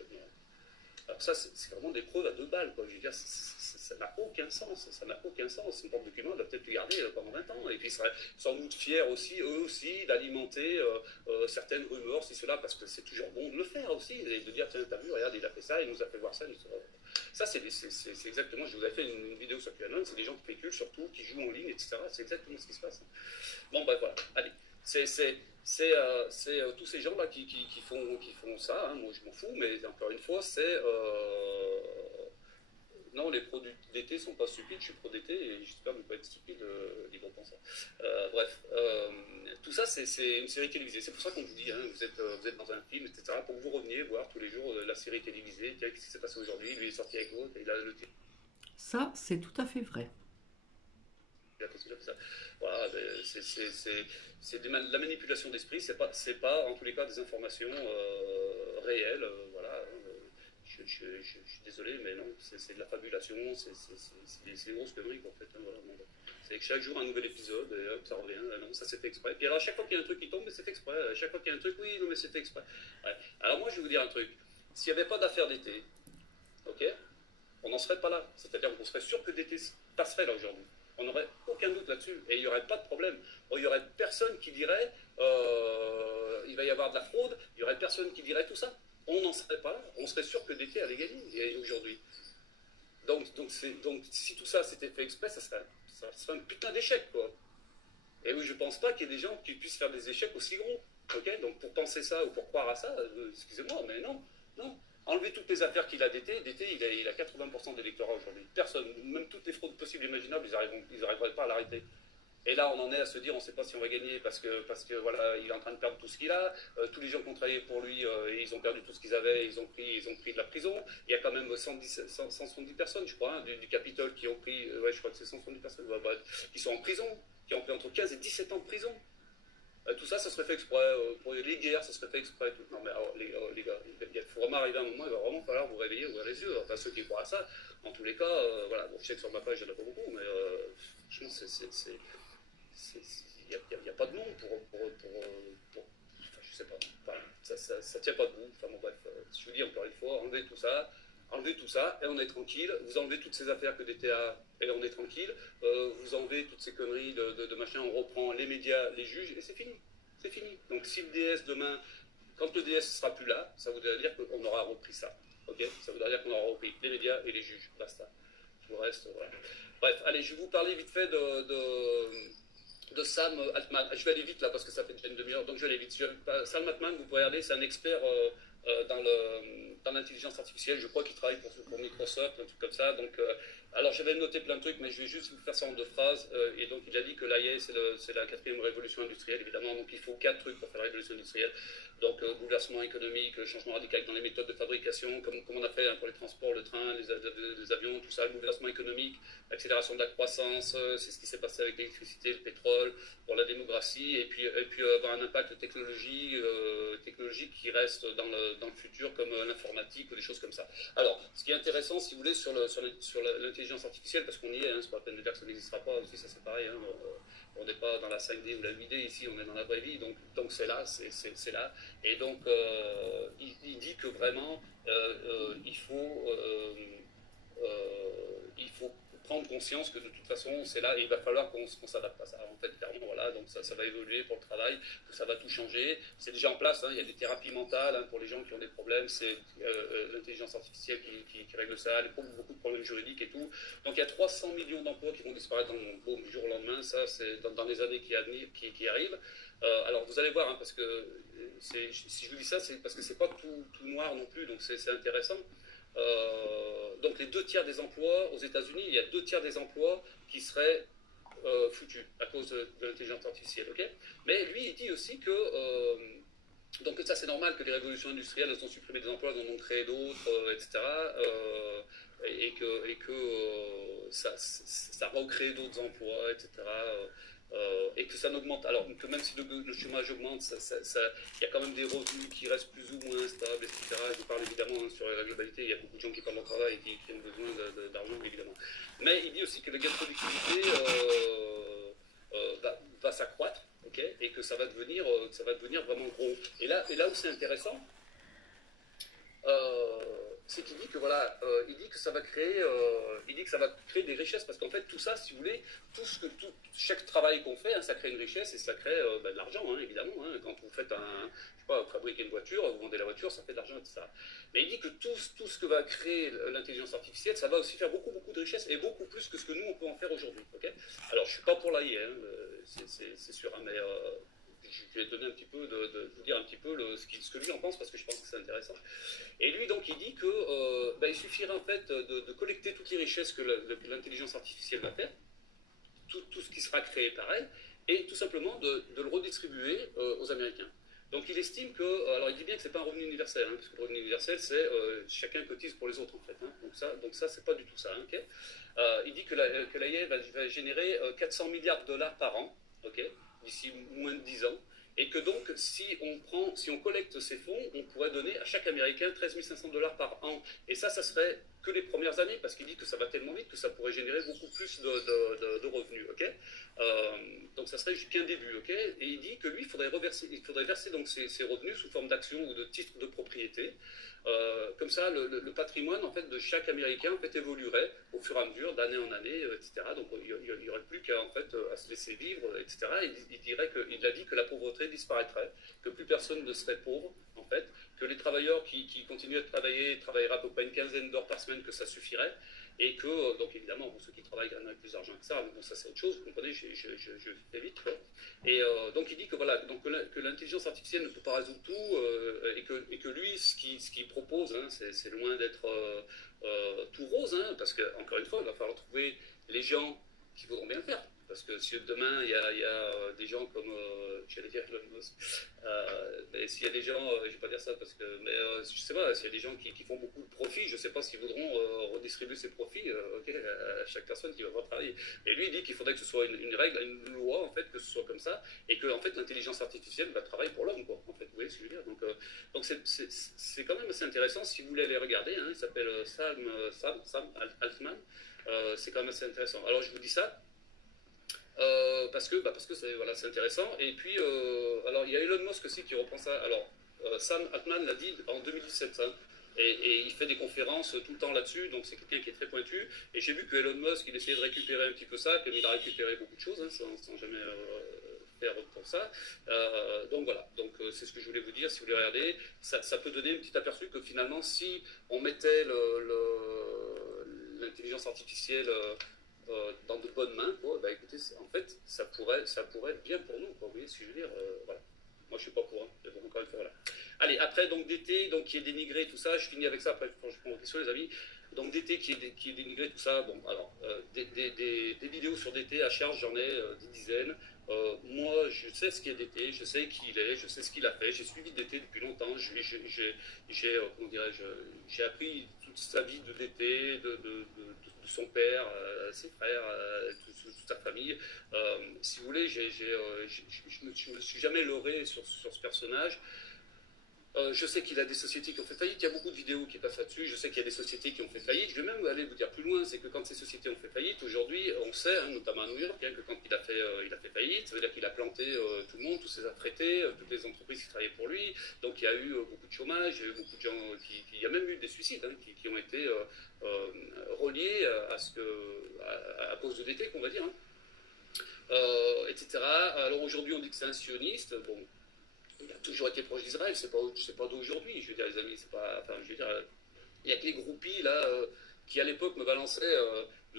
Alors ça, c'est vraiment des preuves à 2 balles, quoi. Je veux dire, ça n'a aucun sens. Ça n'a aucun sens. Son porte-document, il va peut-être le garder pendant 20 ans. Et puis, il serait sans doute fier aussi, eux aussi, d'alimenter certaines rumeurs, si cela, parce que c'est toujours bon de le faire aussi. Et de dire, tiens, t'as vu, regarde, il a fait ça, il nous a fait voir ça. Ça, c'est exactement, je vous ai fait une vidéo sur QAnon, c'est des gens qui spéculent surtout, qui jouent en ligne, etc. C'est exactement ce qui se passe. Bon, ben voilà, allez. C'est tous ces gens-là qui font ça, hein. Moi je m'en fous, mais encore une fois, non, les produits d'été sont pas stupides, je suis pro d'été et j'espère ne pas être stupide, libre pensant. Bref, tout ça c'est une série télévisée, c'est pour ça qu'on vous dit, hein, vous êtes dans un film, etc., pour que vous reveniez voir tous les jours la série télévisée, tiens, qu'est-ce qui s'est passé aujourd'hui, lui est sorti avec l'autre, il a le Ça, c'est tout à fait vrai. ça. Voilà, c'est de la manipulation d'esprit, c'est pas en tous les cas des informations réelles. Voilà. Je suis désolé, mais non, c'est de la fabulation, c'est des grosses conneries en fait. Hein, voilà, bon, c'est que chaque jour un nouvel épisode, et hop, ça revient, non, ça c'est fait exprès. Puis alors, à chaque fois qu'il y a un truc qui tombe, c'est fait exprès. À chaque fois qu'il y a un truc, oui, non, mais c'est fait exprès. Ouais. Alors moi, je vais vous dire un truc. S'il n'y avait pas d'affaires d'été, ok, on n'en serait pas là. C'est-à-dire qu'on serait sûr que l'été passerait là aujourd'hui. On n'aurait aucun doute là-dessus. Et il n'y aurait pas de problème. Il n'y aurait personne qui dirait il va y avoir de la fraude, il n'y aurait personne qui dirait tout ça. On n'en serait pas là. On serait sûr que l'été allait gagner aujourd'hui. Donc si tout ça s'était fait exprès, ça serait un putain d'échec, quoi. Et oui, je pense pas qu'il y ait des gens qui puissent faire des échecs aussi gros. Okay, donc pour penser ça ou pour croire à ça, excusez-moi, mais non, non. Enlever toutes les affaires qu'il a d'été, il a 80% d'électorat aujourd'hui. Personne, même toutes les fraudes possibles et imaginables, ils n'arriveraient pas à l'arrêter. Et là, on en est à se dire, on ne sait pas si on va gagner parce que voilà, il est en train de perdre tout ce qu'il a. Tous les gens qui ont travaillé pour lui, ils ont perdu tout ce qu'ils avaient, ils ont pris de la prison. Il y a quand même 170 personnes, je crois, hein, du Capitole qui ont pris, ouais, je crois que c'est 170 personnes, ouais, bref, qui sont en prison, qui ont pris entre 15 et 17 ans de prison. Tout ça, ça serait fait exprès. Pour les guerres, ça serait fait exprès. Non, mais alors, les gars, il faut vraiment arriver à un moment, il va vraiment falloir vous réveiller, ouvrir les yeux. Enfin, ceux qui croient à ça, en tous les cas, voilà. Bon, je sais que sur ma page, il n'y en a pas beaucoup, mais franchement, il n'y a pas de nom enfin, je sais pas. Enfin, ça tient pas debout. Enfin, bon, bref, je vous dis encore une fois, enlevez tout ça. enlevez tout ça et on est tranquille. Vous enlevez toutes ces affaires que DTA et on est tranquille. Vous enlevez toutes ces conneries de machin, on reprend les médias, les juges et c'est fini. C'est fini. Donc si le DS demain, quand le DS ne sera plus là, ça voudrait dire qu'on aura repris ça. Okay, ça voudrait dire qu'on aura repris les médias et les juges. Basta. Tout le reste, voilà. Bref, allez, je vais vous parler vite fait de Sam Altman. Je vais aller vite là parce que ça fait déjà une demi-heure, donc je vais aller vite. Sam Altman, vous pouvez regarder, c'est un expert dans l'intelligence artificielle. Je crois qu'il travaille pour Microsoft, un truc comme ça. Donc, alors j'avais noté plein de trucs, mais je vais juste vous faire ça en 2 phrases. Et donc il a dit que l'AI c'est la 4e révolution industrielle, évidemment. Donc il faut 4 trucs pour faire la révolution industrielle. Donc bouleversement économique, changement radical dans les méthodes de fabrication, comme on a fait hein, pour les transports, le train, les avions, tout ça, le bouleversement économique, l'accélération de la croissance, c'est ce qui s'est passé avec l'électricité, le pétrole, pour la démographie, et puis avoir un impact technologique qui reste dans le futur, comme l'informatique ou des choses comme ça. Alors, ce qui est intéressant, si vous voulez, sur l'intelligence artificielle, parce qu'on y est, hein, c'est pas la peine de dire que ça n'existera pas, aussi ça c'est pareil, hein, on n'est pas dans la 5D ou la 8D, ici on est dans la vraie vie, donc c'est là, c'est là. Et donc, il dit que vraiment, il faut prendre conscience que de toute façon, c'est là et il va falloir qu'on s'adapte à ça. En fait, clairement, voilà, donc ça va évoluer pour le travail, que ça va tout changer. C'est déjà en place, hein, il y a des thérapies mentales hein, pour les gens qui ont des problèmes, c'est l'intelligence artificielle qui règle ça, beaucoup de problèmes juridiques et tout. Donc il y a 300 millions d'emplois qui vont disparaître dans le monde, boum, du jour au lendemain, ça c'est dans les années qui arrivent. Alors vous allez voir, hein, parce que si je vous dis ça, c'est parce que c'est pas tout noir non plus, donc c'est intéressant. Donc les 2/3 des emplois aux États-Unis, il y a 2/3 des emplois qui seraient foutus à cause de l'intelligence artificielle. Okay, mais lui, il dit aussi que donc ça c'est normal que les révolutions industrielles elles ont supprimé des emplois, elles en ont créé d'autres, etc. Et que ça recrée d'autres emplois, etc. Et que ça n'augmente, alors que même si le chômage augmente, il y a quand même des revenus qui restent plus ou moins stables, etc. Je parle évidemment hein, sur la globalité, il y a beaucoup de gens qui parlent de travail et qui ont besoin d'argent, évidemment. Mais il dit aussi que le gain de productivité va s'accroître, okay, et que ça va devenir vraiment gros. Et là où c'est intéressant, c'est qu'il dit que voilà, il dit que ça va créer des richesses parce qu'en fait tout ça, si vous voulez, chaque travail qu'on fait, hein, ça crée une richesse et ça crée de l'argent, hein, évidemment. Hein, quand vous faites vous fabriquez une voiture, vous vendez la voiture, ça fait de l'argent, etc. Mais il dit que tout ce que va créer l'intelligence artificielle, ça va aussi faire beaucoup de richesses et beaucoup plus que ce que nous on peut en faire aujourd'hui. Okay, alors je suis pas pour l'AI, hein, c'est sûr, hein, mais je vais donner un petit peu vous dire un petit peu ce que lui en pense parce que je pense que c'est intéressant. Et lui donc il dit que il suffirait en fait de collecter toutes les richesses que l'intelligence artificielle va faire, tout ce qui sera créé par elle, et tout simplement de le redistribuer aux Américains. Donc il estime que, alors il dit bien que c'est pas un revenu universel, hein, parce que le revenu universel c'est chacun cotise pour les autres en fait. Hein, donc ça c'est pas du tout ça. Hein, okay, il dit que l'AI va générer 400 milliards de dollars par an, okay, d'ici moins de 10 ans, et que donc si on collecte ces fonds, on pourrait donner à chaque Américain 13 500 dollars par an. Et ça serait que les premières années, parce qu'il dit que ça va tellement vite que ça pourrait générer beaucoup plus de revenus. Okay, donc ça serait juste qu'un début. Okay, et il dit que lui, il faudrait verser donc ces revenus sous forme d'actions ou de titres de propriété. Comme ça, le patrimoine en fait de chaque Américain en fait évoluerait au fur et à mesure, d'année en année, etc. Donc il n'y aurait plus qu'à en fait à se laisser vivre, etc. Il a dit que la pauvreté disparaîtrait, que plus personne ne serait pauvre en fait, que les travailleurs qui continuent à travailleraient à peu près une quinzaine d'heures par semaine, que ça suffirait. Et que, donc évidemment, ceux qui travaillent gagnent plus d'argent que ça, bon, ça c'est autre chose, vous comprenez, je fais vite. Quoi. Et donc il dit que, voilà, donc, que l'intelligence artificielle ne peut pas résoudre tout, et que lui, ce qu'il propose, hein, c'est loin d'être tout rose, hein, parce qu'encore une fois, il va falloir trouver les gens qui voudront bien le faire. Parce que si demain il y a des gens comme, j'allais dire Elon Musk, mais s'il y a des gens, je ne vais pas dire ça parce que, mais je sais pas, s'il y a des gens qui font beaucoup de profits, je ne sais pas s'ils voudront redistribuer ces profits à chaque personne qui va pouvoir travailler. Et lui il dit qu'il faudrait que ce soit une règle, une loi en fait, que ce soit comme ça, et que en fait l'intelligence artificielle va travailler pour l'homme, quoi. En fait, vous voyez ce que je veux dire. Donc c'est quand même assez intéressant si vous voulez aller regarder. Hein, il s'appelle Sam Altman. C'est quand même assez intéressant. Alors je vous dis ça. Parce que c'est intéressant. Et puis, alors il y a Elon Musk aussi qui reprend ça. Alors, Sam Altman l'a dit en 2017. Hein. et il fait des conférences tout le temps là-dessus, donc c'est quelqu'un qui est très pointu. Et j'ai vu que Elon Musk, il essayait de récupérer un petit peu ça, comme il a récupéré beaucoup de choses, hein, sans jamais faire pour ça. Donc voilà, donc c'est ce que je voulais vous dire. Si vous voulez regarder, ça peut donner un petit aperçu que finalement, si on mettait l'intelligence artificielle dans de bonnes mains, quoi, bah écoutez, en fait, ça pourrait être bien pour nous, quoi, vous voyez ce que je veux dire, voilà. Moi, je suis pas pour, hein. Mais bon, encore une fois, voilà. Allez, après, donc d'été, donc qui est dénigré, tout ça, je finis avec ça, après, quand je prends vos questions, les amis. Donc d'été qui est dénigré, tout ça, bon, alors, des vidéos sur d'été à charge, j'en ai des dizaines. Moi, je sais ce qu'il y a d'été, je sais qui il est, je sais ce qu'il a fait, j'ai suivi d'été depuis longtemps, comment dirais-je, j'ai appris toute sa vie de d'été, de son père, ses frères, toute sa famille. Si vous voulez, je ne me suis jamais leurré sur ce personnage. Je sais qu'il a des sociétés qui ont fait faillite, il y a beaucoup de vidéos qui passent là-dessus, je sais qu'il y a des sociétés qui ont fait faillite, je vais même aller vous dire plus loin, c'est que quand ces sociétés ont fait faillite, aujourd'hui, on sait, hein, notamment à New York, hein, que quand il a fait faillite, ça veut dire qu'il a planté tout le monde, tous ses affrétés, toutes les entreprises qui travaillaient pour lui, donc il y a eu beaucoup de chômage, il y a eu beaucoup de gens, il y a même eu des suicides hein, qui ont été reliés à cause de l'été, qu'on va dire, hein, etc. Alors aujourd'hui, on dit que c'est un sioniste, bon, il a toujours été proche d'Israël, c'est pas d'aujourd'hui, je veux dire, les amis, c'est pas, enfin, je veux dire, il y a que les groupies, là, qui à l'époque me balançaient,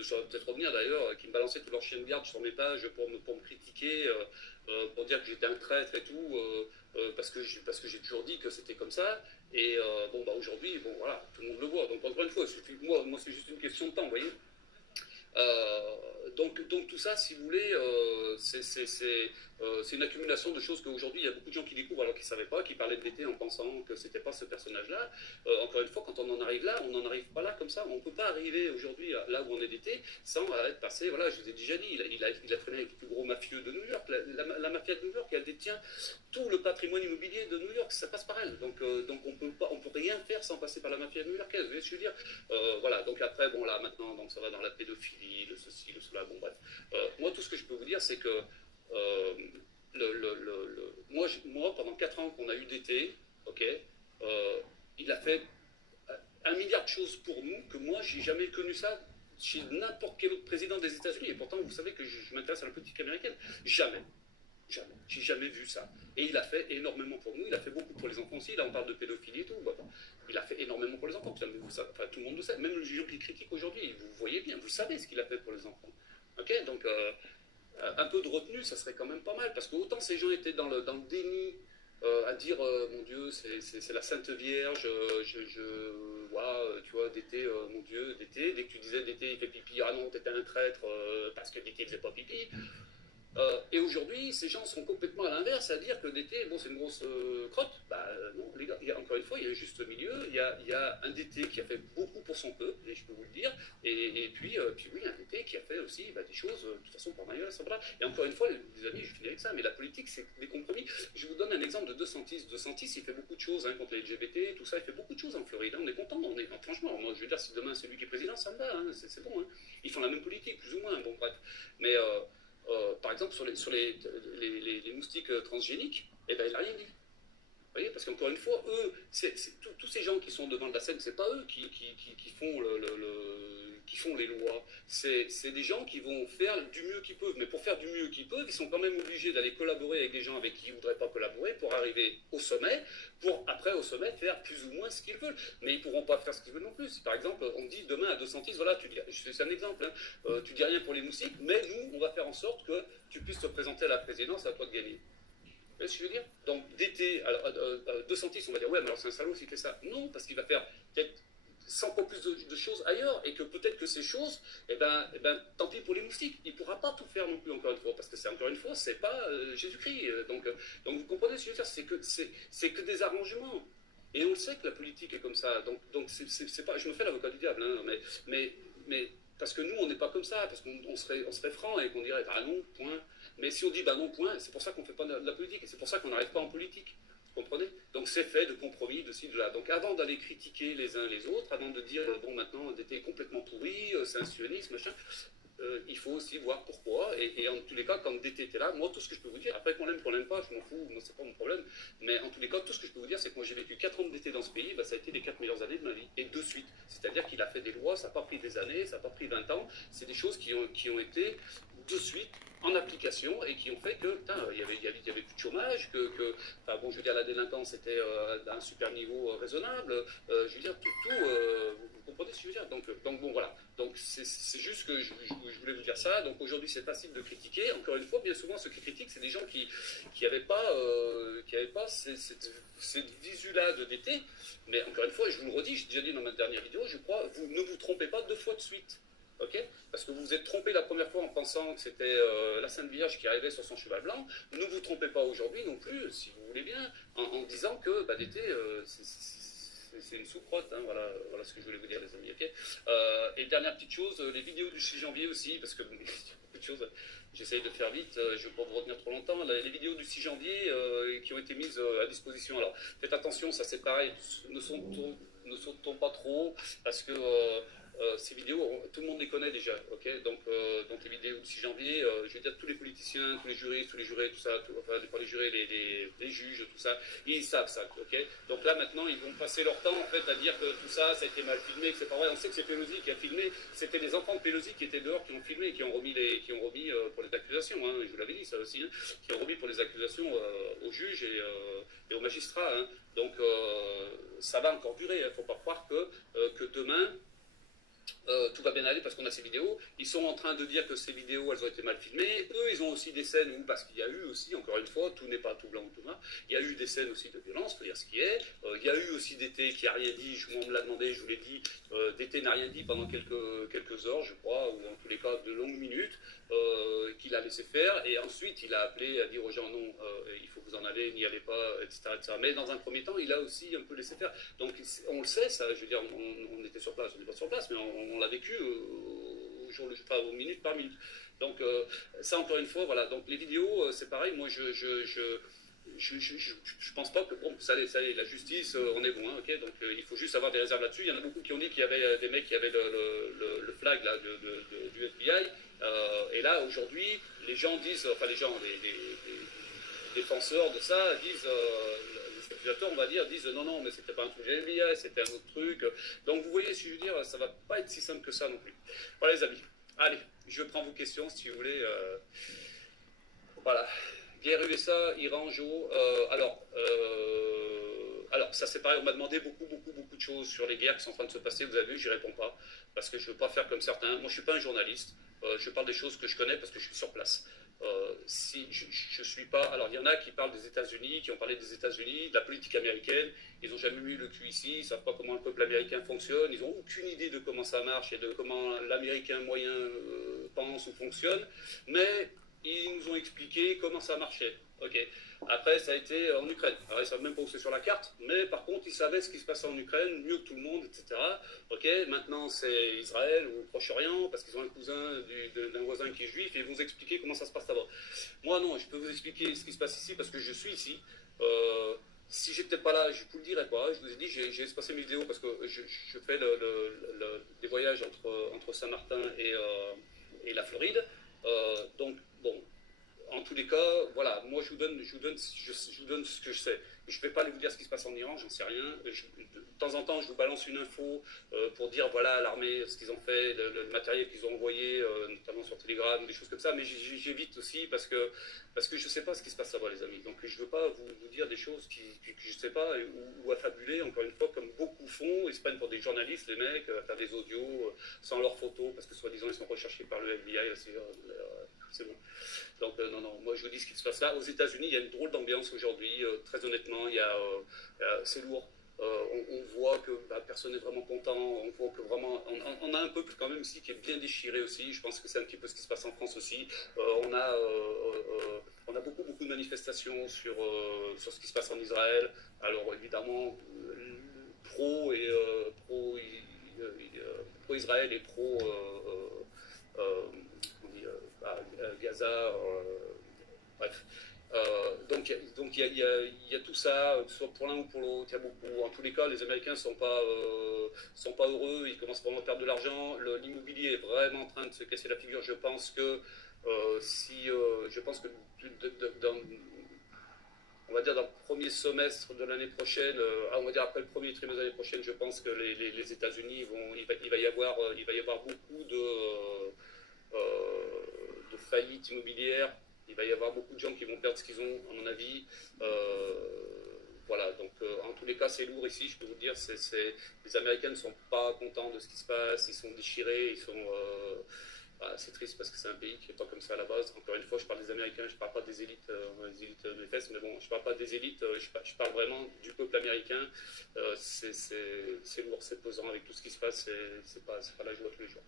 ça va peut-être revenir d'ailleurs, qui me balançaient tous leurs chiens de garde sur mes pages pour me critiquer, pour dire que j'étais un traître et tout, parce que j'ai toujours dit que c'était comme ça, et bon, bah aujourd'hui, bon, voilà, tout le monde le voit, donc encore une fois, moi c'est juste une question de temps, vous voyez. Donc tout ça, si vous voulez, c'est une accumulation de choses qu'aujourd'hui, il y a beaucoup de gens qui découvrent alors qu'ils ne savaient pas, qui parlaient de l'été en pensant que c'était pas ce personnage-là. Encore une fois, quand on en arrive là, on n'en arrive pas là comme ça. On ne peut pas arriver aujourd'hui là où on est d'été sans être passé, voilà, je vous ai déjà dit, il a traîné avec le plus gros mafieux de New York. La mafia de New York, elle détient tout le patrimoine immobilier de New York, ça passe par elle. Donc on peut rien faire sans passer par la mafia new-yorkaise, vous voyez ce que je veux dire. Voilà, donc après, bon là, maintenant, donc ça va dans la pédophilie, le ceci, le cela, bon bref. Moi, tout ce que je peux vous dire, c'est que moi, pendant 4 ans qu'on a eu d'été, ok, il a fait 1 milliard de choses pour nous que moi, j'ai jamais connu ça chez n'importe quel autre président des États-Unis. Et pourtant, vous savez que je m'intéresse à la politique américaine. Jamais. Jamais. J'ai jamais vu ça. Et il a fait énormément pour nous. Il a fait beaucoup pour les enfants aussi. Là, on parle de pédophilie et tout. Bah, il a fait énormément pour les enfants. Enfin, tout le monde le sait. Même les gens qui critiquent aujourd'hui, vous voyez bien, vous savez ce qu'il a fait pour les enfants. Ok, donc un peu de retenue, ça serait quand même pas mal. Parce que autant ces gens étaient dans le déni, à dire mon Dieu, c'est la Sainte Vierge, tu vois, d'été, mon Dieu, d'été. Dès que tu disais d'été, il fait pipi, ah non, t'étais un traître parce que d'été, il faisait pas pipi. Et aujourd'hui, ces gens sont complètement à l'inverse, à dire que d'été, bon, c'est une grosse crotte. Bah non, les gars, encore une fois, il y a un juste milieu. Il y a un d'été qui a fait beaucoup pour son peuple, et je peux vous le dire. Et puis oui, un d'été qui a fait aussi des choses, de toute façon, pour Manuel Sambra. Et encore une fois, les amis, je finis avec ça, mais la politique, c'est des compromis. Je vous donne un exemple de DeSantis. DeSantis, il fait beaucoup de choses hein, contre les LGBT, tout ça, il fait beaucoup de choses en Floride. On est content, franchement, moi, je veux dire, si demain c'est lui qui est président, ça me va, hein, c'est bon. Hein. Ils font la même politique, plus ou moins, bon, bref. Mais par exemple, sur les moustiques transgéniques, eh ben, il n'a rien dit. Vous voyez, parce qu'encore une fois, eux, tous ces gens qui sont devant de la scène, c'est pas eux qui font qui font les lois. C'est des gens qui vont faire du mieux qu'ils peuvent. Mais pour faire du mieux qu'ils peuvent, ils sont quand même obligés d'aller collaborer avec des gens avec qui ils ne voudraient pas collaborer pour arriver au sommet, pour après au sommet faire plus ou moins ce qu'ils veulent. Mais ils ne pourront pas faire ce qu'ils veulent non plus. Si, par exemple, on dit demain à DeSantis, voilà, c'est un exemple, hein, tu dis rien pour les moustiques, mais nous, on va faire en sorte que tu puisses te présenter à la présidence, à toi de gagner. Vous voyez ce que je veux dire? Donc d'été, DeSantis, on va dire, ouais, mais alors c'est un salaud s'il fait ça. Non, parce qu'il va faire 100 fois plus de choses ailleurs, et que peut-être que ces choses, tant pis pour les moustiques. Il ne pourra pas tout faire non plus, encore une fois, parce que c'est encore une fois, c'est pas Jésus-Christ. Donc vous comprenez ce que je veux dire? C'est que des arrangements. Et on sait que la politique est comme ça. Donc c'est pas, je me fais l'avocat du diable, hein, mais parce que nous, on n'est pas comme ça, parce qu'on serait franc et qu'on dirait, bah non, point. Mais si on dit, bah non, point, c'est pour ça qu'on ne fait pas de la politique, et c'est pour ça qu'on n'arrive pas en politique. Vous comprenez? Donc c'est fait de compromis, de ci, de là. Donc avant d'aller critiquer les uns les autres, avant de dire, bon, maintenant, d'été complètement pourri, c'est un sionisme, machin, il faut aussi voir pourquoi. Et en tous les cas, quand DT était là, moi, tout ce que je peux vous dire, après qu'on l'aime pas, je m'en fous, moi, c'est pas mon problème. Mais en tous les cas, tout ce que je peux vous dire, c'est que moi, j'ai vécu 4 ans de DT dans ce pays, bah, ça a été les 4 meilleures années de ma vie. Et de suite. C'est-à-dire qu'il a fait des lois, ça n'a pas pris des années, ça n'a pas pris 20 ans. C'est des choses qui ont été de suite en application et qui ont fait que il y avait plus de chômage, enfin bon, je veux dire, la délinquance était d'un super niveau raisonnable, je veux dire, vous comprenez ce que je veux dire, donc bon, voilà. Donc c'est juste que je voulais vous dire ça. Donc aujourd'hui, c'est facile de critiquer. Encore une fois, bien souvent, ceux qui critiquent, c'est des gens qui n'avaient pas cette visu-là de DT. Mais encore une fois, je vous le redis, j'ai déjà dit dans ma dernière vidéo, je crois, vous ne vous trompez pas 2 fois de suite. Okay, parce que vous vous êtes trompé la première fois en pensant que c'était la Sainte Vierge qui arrivait sur son cheval blanc. Ne vous trompez pas aujourd'hui non plus, si vous voulez bien, en disant que DT, c'est une sous-crotte. Hein, voilà ce que je voulais vous dire, les amis. Okay, et dernière petite chose, les vidéos du 6 janvier aussi, parce que il y a beaucoup de choses. J'essaye de faire vite, je ne vais pas vous retenir trop longtemps. Les vidéos du 6 janvier qui ont été mises à disposition. Alors, faites attention, ça c'est pareil, ne sautons pas trop, parce que ces vidéos, tout le monde les connaît déjà, ok, donc les vidéos du 6 janvier, je veux dire, tous les politiciens, tous les juristes, tous les jurés, tout ça, enfin, pas les jurés, les juges, tout ça, ils savent ça, ok. Donc là, maintenant, ils vont passer leur temps, en fait, à dire que tout ça, ça a été mal filmé, que c'est pas vrai. On sait que c'est Pelosi qui a filmé, c'était les enfants de Pelosi qui étaient dehors, qui ont filmé, qui ont remis pour les accusations, hein, je vous l'avais dit, ça aussi, hein, qui ont remis pour les accusations aux juges et aux magistrats, hein. Donc ça va encore durer, il ne faut pas croire que demain, tout va bien aller parce qu'on a ces vidéos. Ils sont en train de dire que ces vidéos, elles ont été mal filmées. Eux, ils ont aussi des scènes où, parce qu'il y a eu aussi, encore une fois, tout n'est pas tout blanc ou tout noir, il y a eu des scènes aussi de violence, il faut dire ce qui est. Il y a eu aussi DT qui n'a rien dit, on me l'a demandé, je vous l'ai dit, DT n'a rien dit pendant quelques heures, je crois, ou en tous les cas de longues minutes, qu'il a laissé faire. Et ensuite, il a appelé à dire aux gens, non, il faut que vous en allez, n'y allez pas, etc., etc. Mais dans un premier temps, il a aussi un peu laissé faire. Donc, on le sait, ça, je veux dire, on était sur place, on n'est pas sur place, mais on l'a vécu au jour, enfin, au minute par minute. Donc ça encore une fois, voilà. Donc les vidéos, c'est pareil. Moi, je pense pas que bon, ça y est, la justice, on est bon, hein, ok. Donc il faut juste avoir des réserves là-dessus. Il y en a beaucoup qui ont dit qu'il y avait des mecs qui avaient le flag là du FBI. Et là aujourd'hui, les gens disent, enfin les gens, les défenseurs de ça disent. Les accusateurs, on va dire, disent non, mais c'était pas un truc de FBI, c'était un autre truc. Donc vous voyez, si je veux dire, ça va pas être si simple que ça non plus. Voilà les amis. Allez, je prends vos questions si vous voulez. Voilà. Guerre USA, Iran, Jo. Alors, ça c'est pareil, on m'a demandé beaucoup de choses sur les guerres qui sont en train de se passer. Vous avez vu, j'y réponds pas. Parce que je ne veux pas faire comme certains. Moi, je ne suis pas un journaliste. Je parle des choses que je connais parce que je suis sur place. Si je suis pas. Alors, il y en a qui parlent des États-Unis, qui ont parlé des États-Unis, de la politique américaine. Ils n'ont jamais mis le cul ici, ils ne savent pas comment le peuple américain fonctionne, ils n'ont aucune idée de comment ça marche et de comment l'américain moyen pense ou fonctionne. Mais ils nous ont expliqué comment ça marchait. Ok. Après, ça a été en Ukraine. Alors, ils ne savent même pas où c'est sur la carte, mais par contre, ils savaient ce qui se passait en Ukraine, mieux que tout le monde, etc. Ok. Maintenant, c'est Israël ou Proche-Orient, parce qu'ils ont un cousin d'un voisin qui est juif, et ils vont vous expliquer comment ça se passe là-bas. Moi, non, je peux vous expliquer ce qui se passe ici, parce que je suis ici. Si j'étais pas là, je vous le dirais pas. Je vous ai dit, j'ai espacé mes vidéos parce que je fais des voyages entre Saint-Martin et la Floride. Donc, bon, en tous les cas, voilà, moi je vous donne ce que je sais. Je ne vais pas vous dire ce qui se passe en Iran, j'en sais rien. De temps en temps, je vous balance une info pour dire, voilà, l'armée, ce qu'ils ont fait, le matériel qu'ils ont envoyé, notamment sur Telegram, des choses comme ça, mais j'évite aussi parce que je ne sais pas ce qui se passe là-bas, les amis. Donc je ne veux pas vous dire des choses que je ne sais pas ou affabuler, encore une fois, comme beaucoup font. Ils se prennent pour des journalistes, les mecs, à faire des audios sans leurs photos, parce que soi-disant, ils sont recherchés par le FBI. C'est bon. Donc non, moi je vous dis ce qui se passe là. Aux États-Unis, il y a une drôle d'ambiance aujourd'hui. Très honnêtement, c'est lourd. On voit que personne n'est vraiment content. On voit que vraiment, on a un peuple quand même ici qui est bien déchiré aussi. Je pense que c'est un petit peu ce qui se passe en France aussi. On a beaucoup de manifestations sur ce qui se passe en Israël. Alors évidemment, pro Israël et pro Gaza, bref. Il y a tout ça, que ce soit pour l'un ou pour l'autre, il y a beaucoup. En tous les cas, les Américains sont pas heureux, ils commencent vraiment à perdre de l'argent. L'immobilier est vraiment en train de se casser la figure. Je pense que je pense que dans, on va dire dans le premier semestre de l'année prochaine, on va dire après le premier trimestre de l'année prochaine, je pense que les États-Unis il va y avoir beaucoup de faillites immobilières. Il va y avoir beaucoup de gens qui vont perdre ce qu'ils ont, à mon avis. Voilà, donc en tous les cas, c'est lourd ici, je peux vous dire. Les Américains ne sont pas contents de ce qui se passe, ils sont déchirés, c'est triste parce que c'est un pays qui n'est pas comme ça à la base. Encore une fois, je parle des Américains, je ne parle pas des élites, des fesses, mais bon, je ne parle pas des élites, je parle vraiment du peuple américain. C'est lourd, c'est pesant avec tout ce qui se passe, c'est pas la joie tous les jours.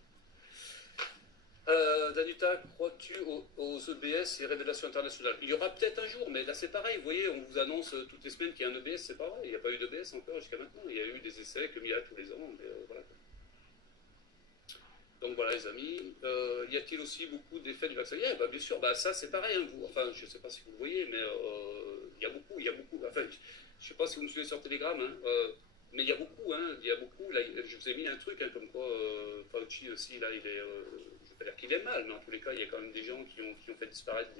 Danuta, crois-tu aux EBS et révélations internationales? Il y aura peut-être un jour, mais là c'est pareil. Vous voyez, on vous annonce toutes les semaines qu'il y a un EBS, c'est pas vrai. Il n'y a pas eu d'EBS encore jusqu'à maintenant. Il y a eu des essais comme il y a tous les ans, mais voilà. Donc voilà les amis, y a-t-il aussi beaucoup d'effets du vaccin? Yeah, bah, bien sûr, bah, ça c'est pareil, hein, enfin je ne sais pas si vous le voyez, mais il y a beaucoup, enfin je ne sais pas si vous me suivez sur Telegram, hein, mais il y a beaucoup, là je vous ai mis un truc, hein, comme quoi Fauci aussi, là il est, je ne vais pas dire qu'il est mal, mais en tous les cas il y a quand même des gens qui ont fait disparaître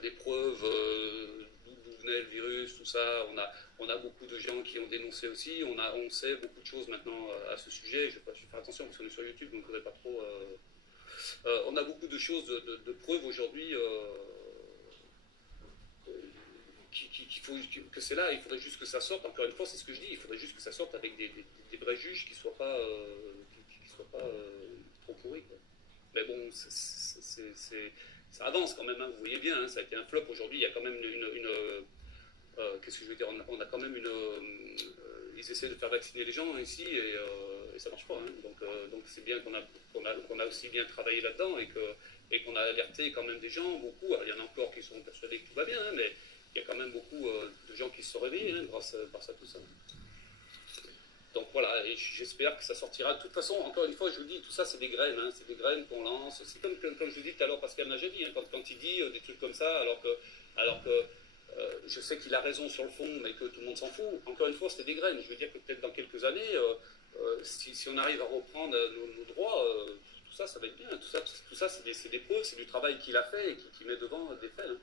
des preuves d'où venait le virus, tout ça. On a beaucoup de gens qui ont dénoncé aussi. On sait beaucoup de choses maintenant à ce sujet. Je vais faire attention parce qu'on est sur YouTube, donc on ne faudrait pas trop. On a beaucoup de choses, de preuves aujourd'hui. Que c'est là, il faudrait juste que ça sorte. Encore une fois, c'est ce que je dis, il faudrait juste que ça sorte avec des vrais juges qui ne soient pas, trop pourris, quoi. Mais bon, ça avance quand même, hein, vous voyez bien, hein, ça a été un flop aujourd'hui. Il y a quand même qu'est-ce que je veux dire, on a quand même ils essaient de faire vacciner les gens ici et ça marche pas, hein. Donc c'est bien qu'on a aussi bien travaillé là-dedans et qu'on a alerté quand même des gens, beaucoup. Alors, il y en a encore qui sont persuadés que tout va bien, hein, mais il y a quand même beaucoup de gens qui se sont réveillés, hein, grâce à tout ça. Donc voilà, et j'espère que ça sortira. De toute façon, encore une fois, je vous dis, tout ça, c'est des graines, hein, c'est des graines qu'on lance. C'est comme je vous dis tout à l'heure, Pascal Najadi, hein, quand il dit des trucs comme ça, alors que je sais qu'il a raison sur le fond, mais que tout le monde s'en fout. Encore une fois, c'est des graines. Je veux dire que peut-être dans quelques années, si on arrive à reprendre nos droits, tout ça, ça va être bien. Tout ça c'est des preuves, c'est du travail qu'il a fait et qui met devant des faits, hein.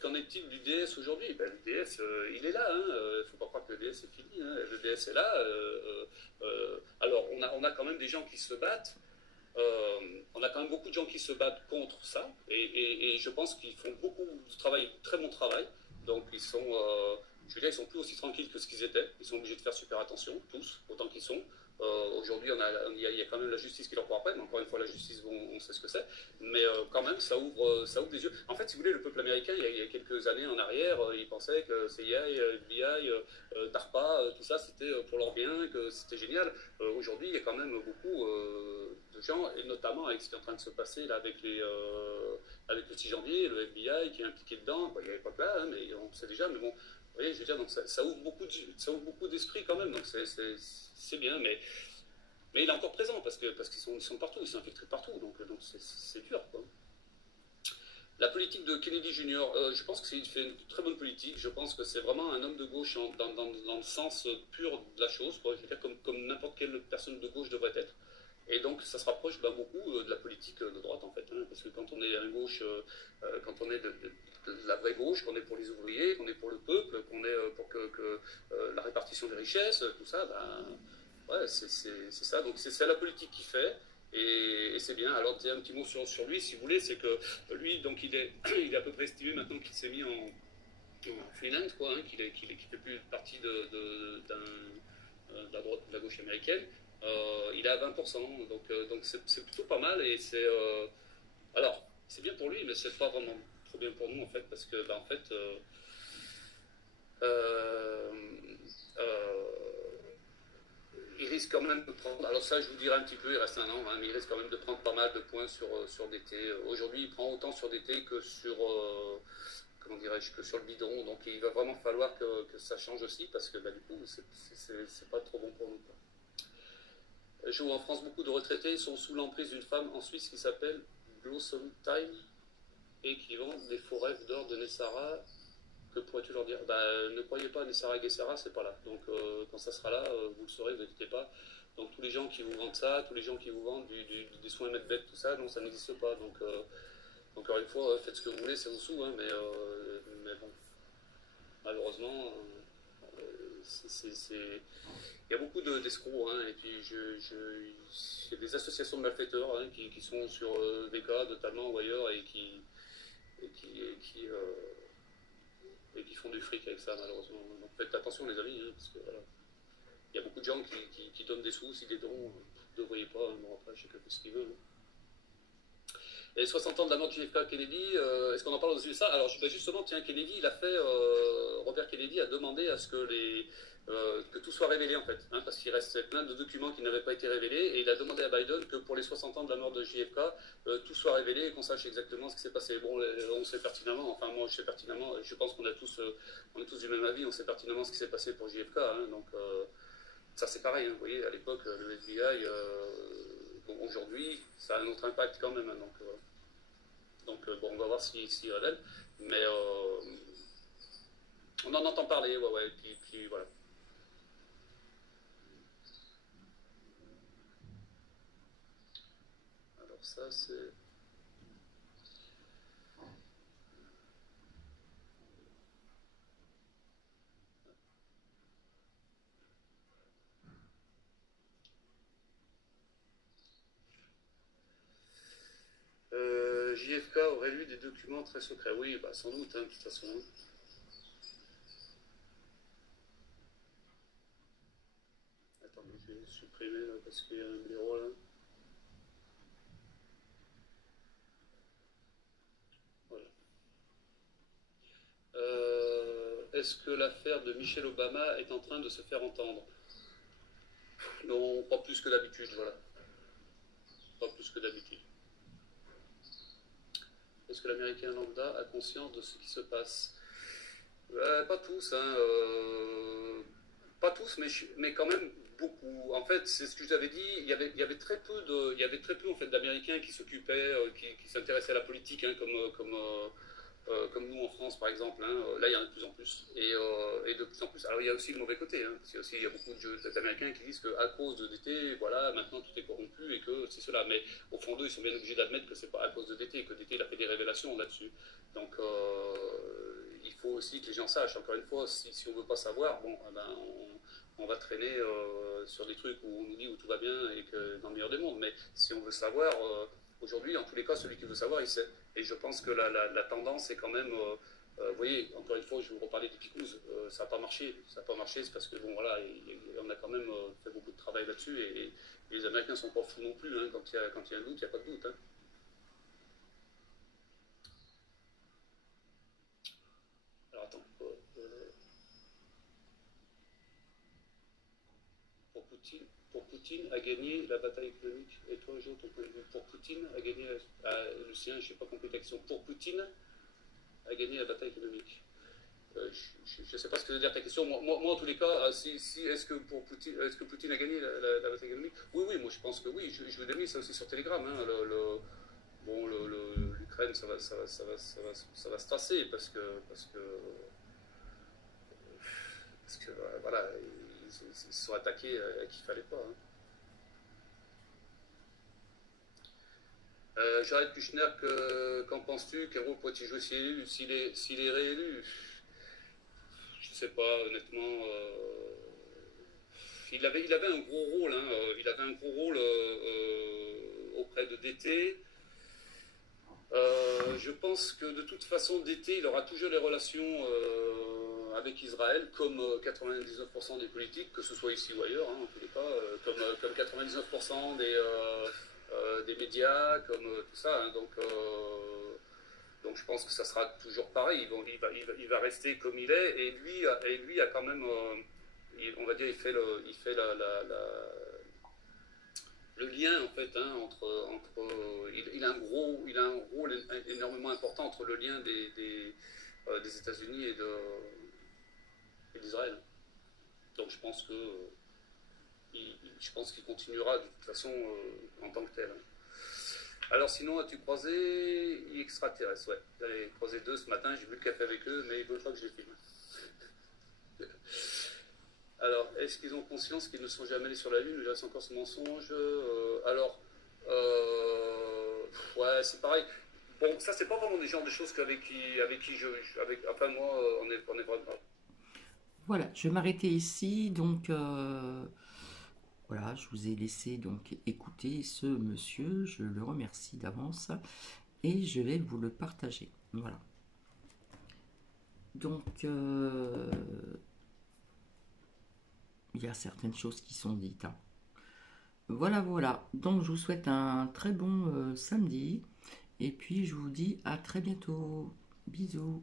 Qu'en est-il du DS aujourd'hui? Ben, le DS, il est là. Il ne faut pas croire que le DS est fini, hein. Le DS est là. Alors, on a quand même des gens qui se battent. On a quand même beaucoup de gens qui se battent contre ça. Et je pense qu'ils font beaucoup de travail, très bon travail. Donc, je veux dire, ils sont plus aussi tranquilles que ce qu'ils étaient. Ils sont obligés de faire super attention, tous, autant qu'ils sont. Aujourd'hui, il y a quand même la justice qui leur court après, mais encore une fois, la justice, bon, on sait ce que c'est. Mais quand même, ça ouvre des yeux. En fait, si vous voulez, le peuple américain, il y a quelques années en arrière, il pensait que CIA, FBI, DARPA, tout ça, c'était pour leur bien, que c'était génial. Aujourd'hui, il y a quand même beaucoup de gens, et notamment avec ce qui est en train de se passer là, avec le 6 janvier, le FBI qui est impliqué dedans. Bon, il n'y avait pas que là, hein, mais on sait déjà, mais bon. Vous voyez, je veux dire, donc ça ouvre beaucoup d'esprit quand même, donc c'est bien, mais il est encore présent parce qu'ils sont partout, ils sont infiltrés partout, donc c'est dur, quoi. La politique de Kennedy Jr., je pense qu'il fait une très bonne politique. Je pense que c'est vraiment un homme de gauche dans le sens pur de la chose, quoi. Je veux dire, comme n'importe quelle personne de gauche devrait être. Et donc, ça se rapproche beaucoup de la politique de droite, en fait, hein, parce que quand on est à gauche, quand on est de la vraie gauche, qu'on est pour les ouvriers, qu'on est pour le peuple, qu'on est pour que la répartition des richesses, tout ça, ben, ouais, c'est ça. Donc, c'est la politique qui fait. Et c'est bien. Alors, un petit mot sur lui, si vous voulez, c'est que lui, donc, il est à peu près estimé maintenant qu'il s'est mis en freelance, quoi, hein, qu'il fait plus partie de la droite ou de la gauche américaine. Il est à 20%, donc c'est plutôt pas mal. Et alors, c'est bien pour lui, mais c'est pas vraiment trop bien pour nous, en fait, parce que, ben, en fait, euh, il risque quand même de prendre, alors ça je vous dirai un petit peu, il reste un an, hein, mais il risque quand même de prendre pas mal de points sur DT. Aujourd'hui, il prend autant sur DT que sur, comment dirais-je, que sur le bidon, donc il va vraiment falloir que ça change aussi, parce que bah, du coup, c'est pas trop bon pour nous, quoi. En France, beaucoup de retraités sont sous l'emprise d'une femme en Suisse qui s'appelle Blossom Time et qui vend des faux rêves d'or de Nessara. Que pourrais-tu leur dire? Ne croyez pas à Nessara Guessara, c'est pas là. Donc quand ça sera là, vous le saurez, vous n'inquiétez pas. Donc tous les gens qui vous vendent ça, tous les gens qui vous vendent des soins Medbed, tout ça, non, ça n'existe pas. Donc encore une fois, faites ce que vous voulez, c'est vos sous, hein, mais bon, malheureusement, il y a beaucoup d'escrocs, hein, et puis il y a des associations de malfaiteurs, hein, qui sont sur des cas notamment ou ailleurs et qui, et qui, euh, et qui font du fric avec ça, malheureusement. Donc faites attention, les amis, hein, parce que voilà. Il y a beaucoup de gens qui donnent des sous, si des dons, vous ne devriez pas, hein, bon, après, chacun fait ce qu'il veut. Hein. Et 60 ans de la mort de JFK Kennedy, est-ce qu'on en parle aux USA? Alors justement, tiens, Kennedy, Robert Kennedy a demandé à ce que tout soit révélé en fait, hein, parce qu'il restait plein de documents qui n'avaient pas été révélés, et il a demandé à Biden que pour les 60 ans de la mort de JFK, tout soit révélé et qu'on sache exactement ce qui s'est passé. Bon, on sait pertinemment, enfin moi je sais pertinemment, je pense qu'on on est tous du même avis, on sait pertinemment ce qui s'est passé pour JFK, hein, donc ça c'est pareil, hein, vous voyez, à l'époque le FBI, bon, aujourd'hui ça a un autre impact quand même, hein, donc bon, on va voir s'il révèle, mais on en entend parler, ouais, ouais, puis voilà. Alors ça, c'est... JFK aurait lu des documents très secrets. Oui, bah, sans doute, hein, de toute façon. Attendez, je vais supprimer là, parce qu'il y a un numéro là. Voilà. Est-ce que l'affaire de Michelle Obama est en train de se faire entendre? Non, pas plus que d'habitude, voilà. Pas plus que d'habitude. Est-ce que l'Américain lambda a conscience de ce qui se passe? Pas tous, hein, pas tous, mais quand même beaucoup. En fait, c'est ce que je vous avais dit. Il y avait très peu il y avait très peu en fait d'Américains qui s'occupaient, qui s'intéressaient à la politique, hein, comme nous en France par exemple. Hein. Là, il y en a de plus en plus et de plus en plus. Alors, il y a aussi le mauvais côté, hein, parce qu'il y a aussi il y a beaucoup d'Américains qui disent qu'à cause de d'été, voilà, maintenant tout est corrompu et que c'est cela. Mais au fond d'eux, ils sont bien obligés d'admettre que c'est pas à cause de d'été, que d'été il a fait des révélations là-dessus. Donc il faut aussi que les gens sachent. Encore une fois, si on ne veut pas savoir, bon, eh ben, on va traîner sur des trucs où on nous dit où tout va bien et que dans le meilleur des mondes. Mais si on veut savoir, aujourd'hui, en tous les cas, celui qui veut savoir, il sait. Et je pense que la tendance est quand même. Vous voyez, encore une fois, je vais vous reparler des picouses. Ça n'a pas marché. Ça n'a pas marché, c'est parce que, bon, voilà, on a quand même fait beaucoup de travail là-dessus. Et les Américains ne sont pas fous non plus. Hein, quand il y a un doute, il n'y a pas de doute. Hein. Alors attends. Pour Poutine, pour Poutine a gagné la bataille économique. Et toi, Jo, ton point de vue, pour Poutine a gagné, Lucien, je n'ai pas compris ta question. Pour Poutine a gagné la bataille économique. Je ne sais pas ce que veut dire ta question. Moi, en tous les cas, est-ce que Poutine a gagné la bataille économique? Oui, oui, moi je pense que oui. Je vous ai mis ça aussi sur Telegram. Hein, bon, l'Ukraine, ça va se tasser parce que voilà, ils se sont attaqués à qui il fallait pas. Hein. Jared Kushner, qu'en penses-tu? Quel rôle pourrait-il jouer s'il est réélu? Je ne sais pas, honnêtement. Il avait un gros rôle, hein, il avait un gros rôle auprès de DT. Je pense que de toute façon, DT, il aura toujours des relations avec Israël, comme 99% des politiques, que ce soit ici ou ailleurs, hein, en tous les cas, comme 99% des médias, comme tout ça. Hein, donc je pense que ça sera toujours pareil. Bon, il va rester comme il est, et lui a quand même, on va dire, il fait le lien en fait hein, il a un rôle énormément important entre le lien des États-Unis et d'Israël. Donc je pense que je pense qu'il continuera de toute façon en tant que tel. Alors sinon, as-tu croisé Extraterrestre? Ouais, j'en ai croisé 2 ce matin, j'ai bu le café avec eux, mais il veulent pas que je les filme. Alors, est-ce qu'ils ont conscience qu'ils ne sont jamais allés sur la Lune? Il reste encore ce mensonge. Ouais, c'est pareil. Bon, ça, c'est pas vraiment des genres de choses avec qui enfin, moi, on est vraiment. Voilà, je vais m'arrêter ici. Donc, voilà, je vous ai laissé donc écouter ce monsieur. Je le remercie d'avance et je vais vous le partager. Voilà. Donc, il y a certaines choses qui sont dites, hein. Voilà, voilà. Donc, je vous souhaite un très bon samedi. Et puis, je vous dis à très bientôt. Bisous.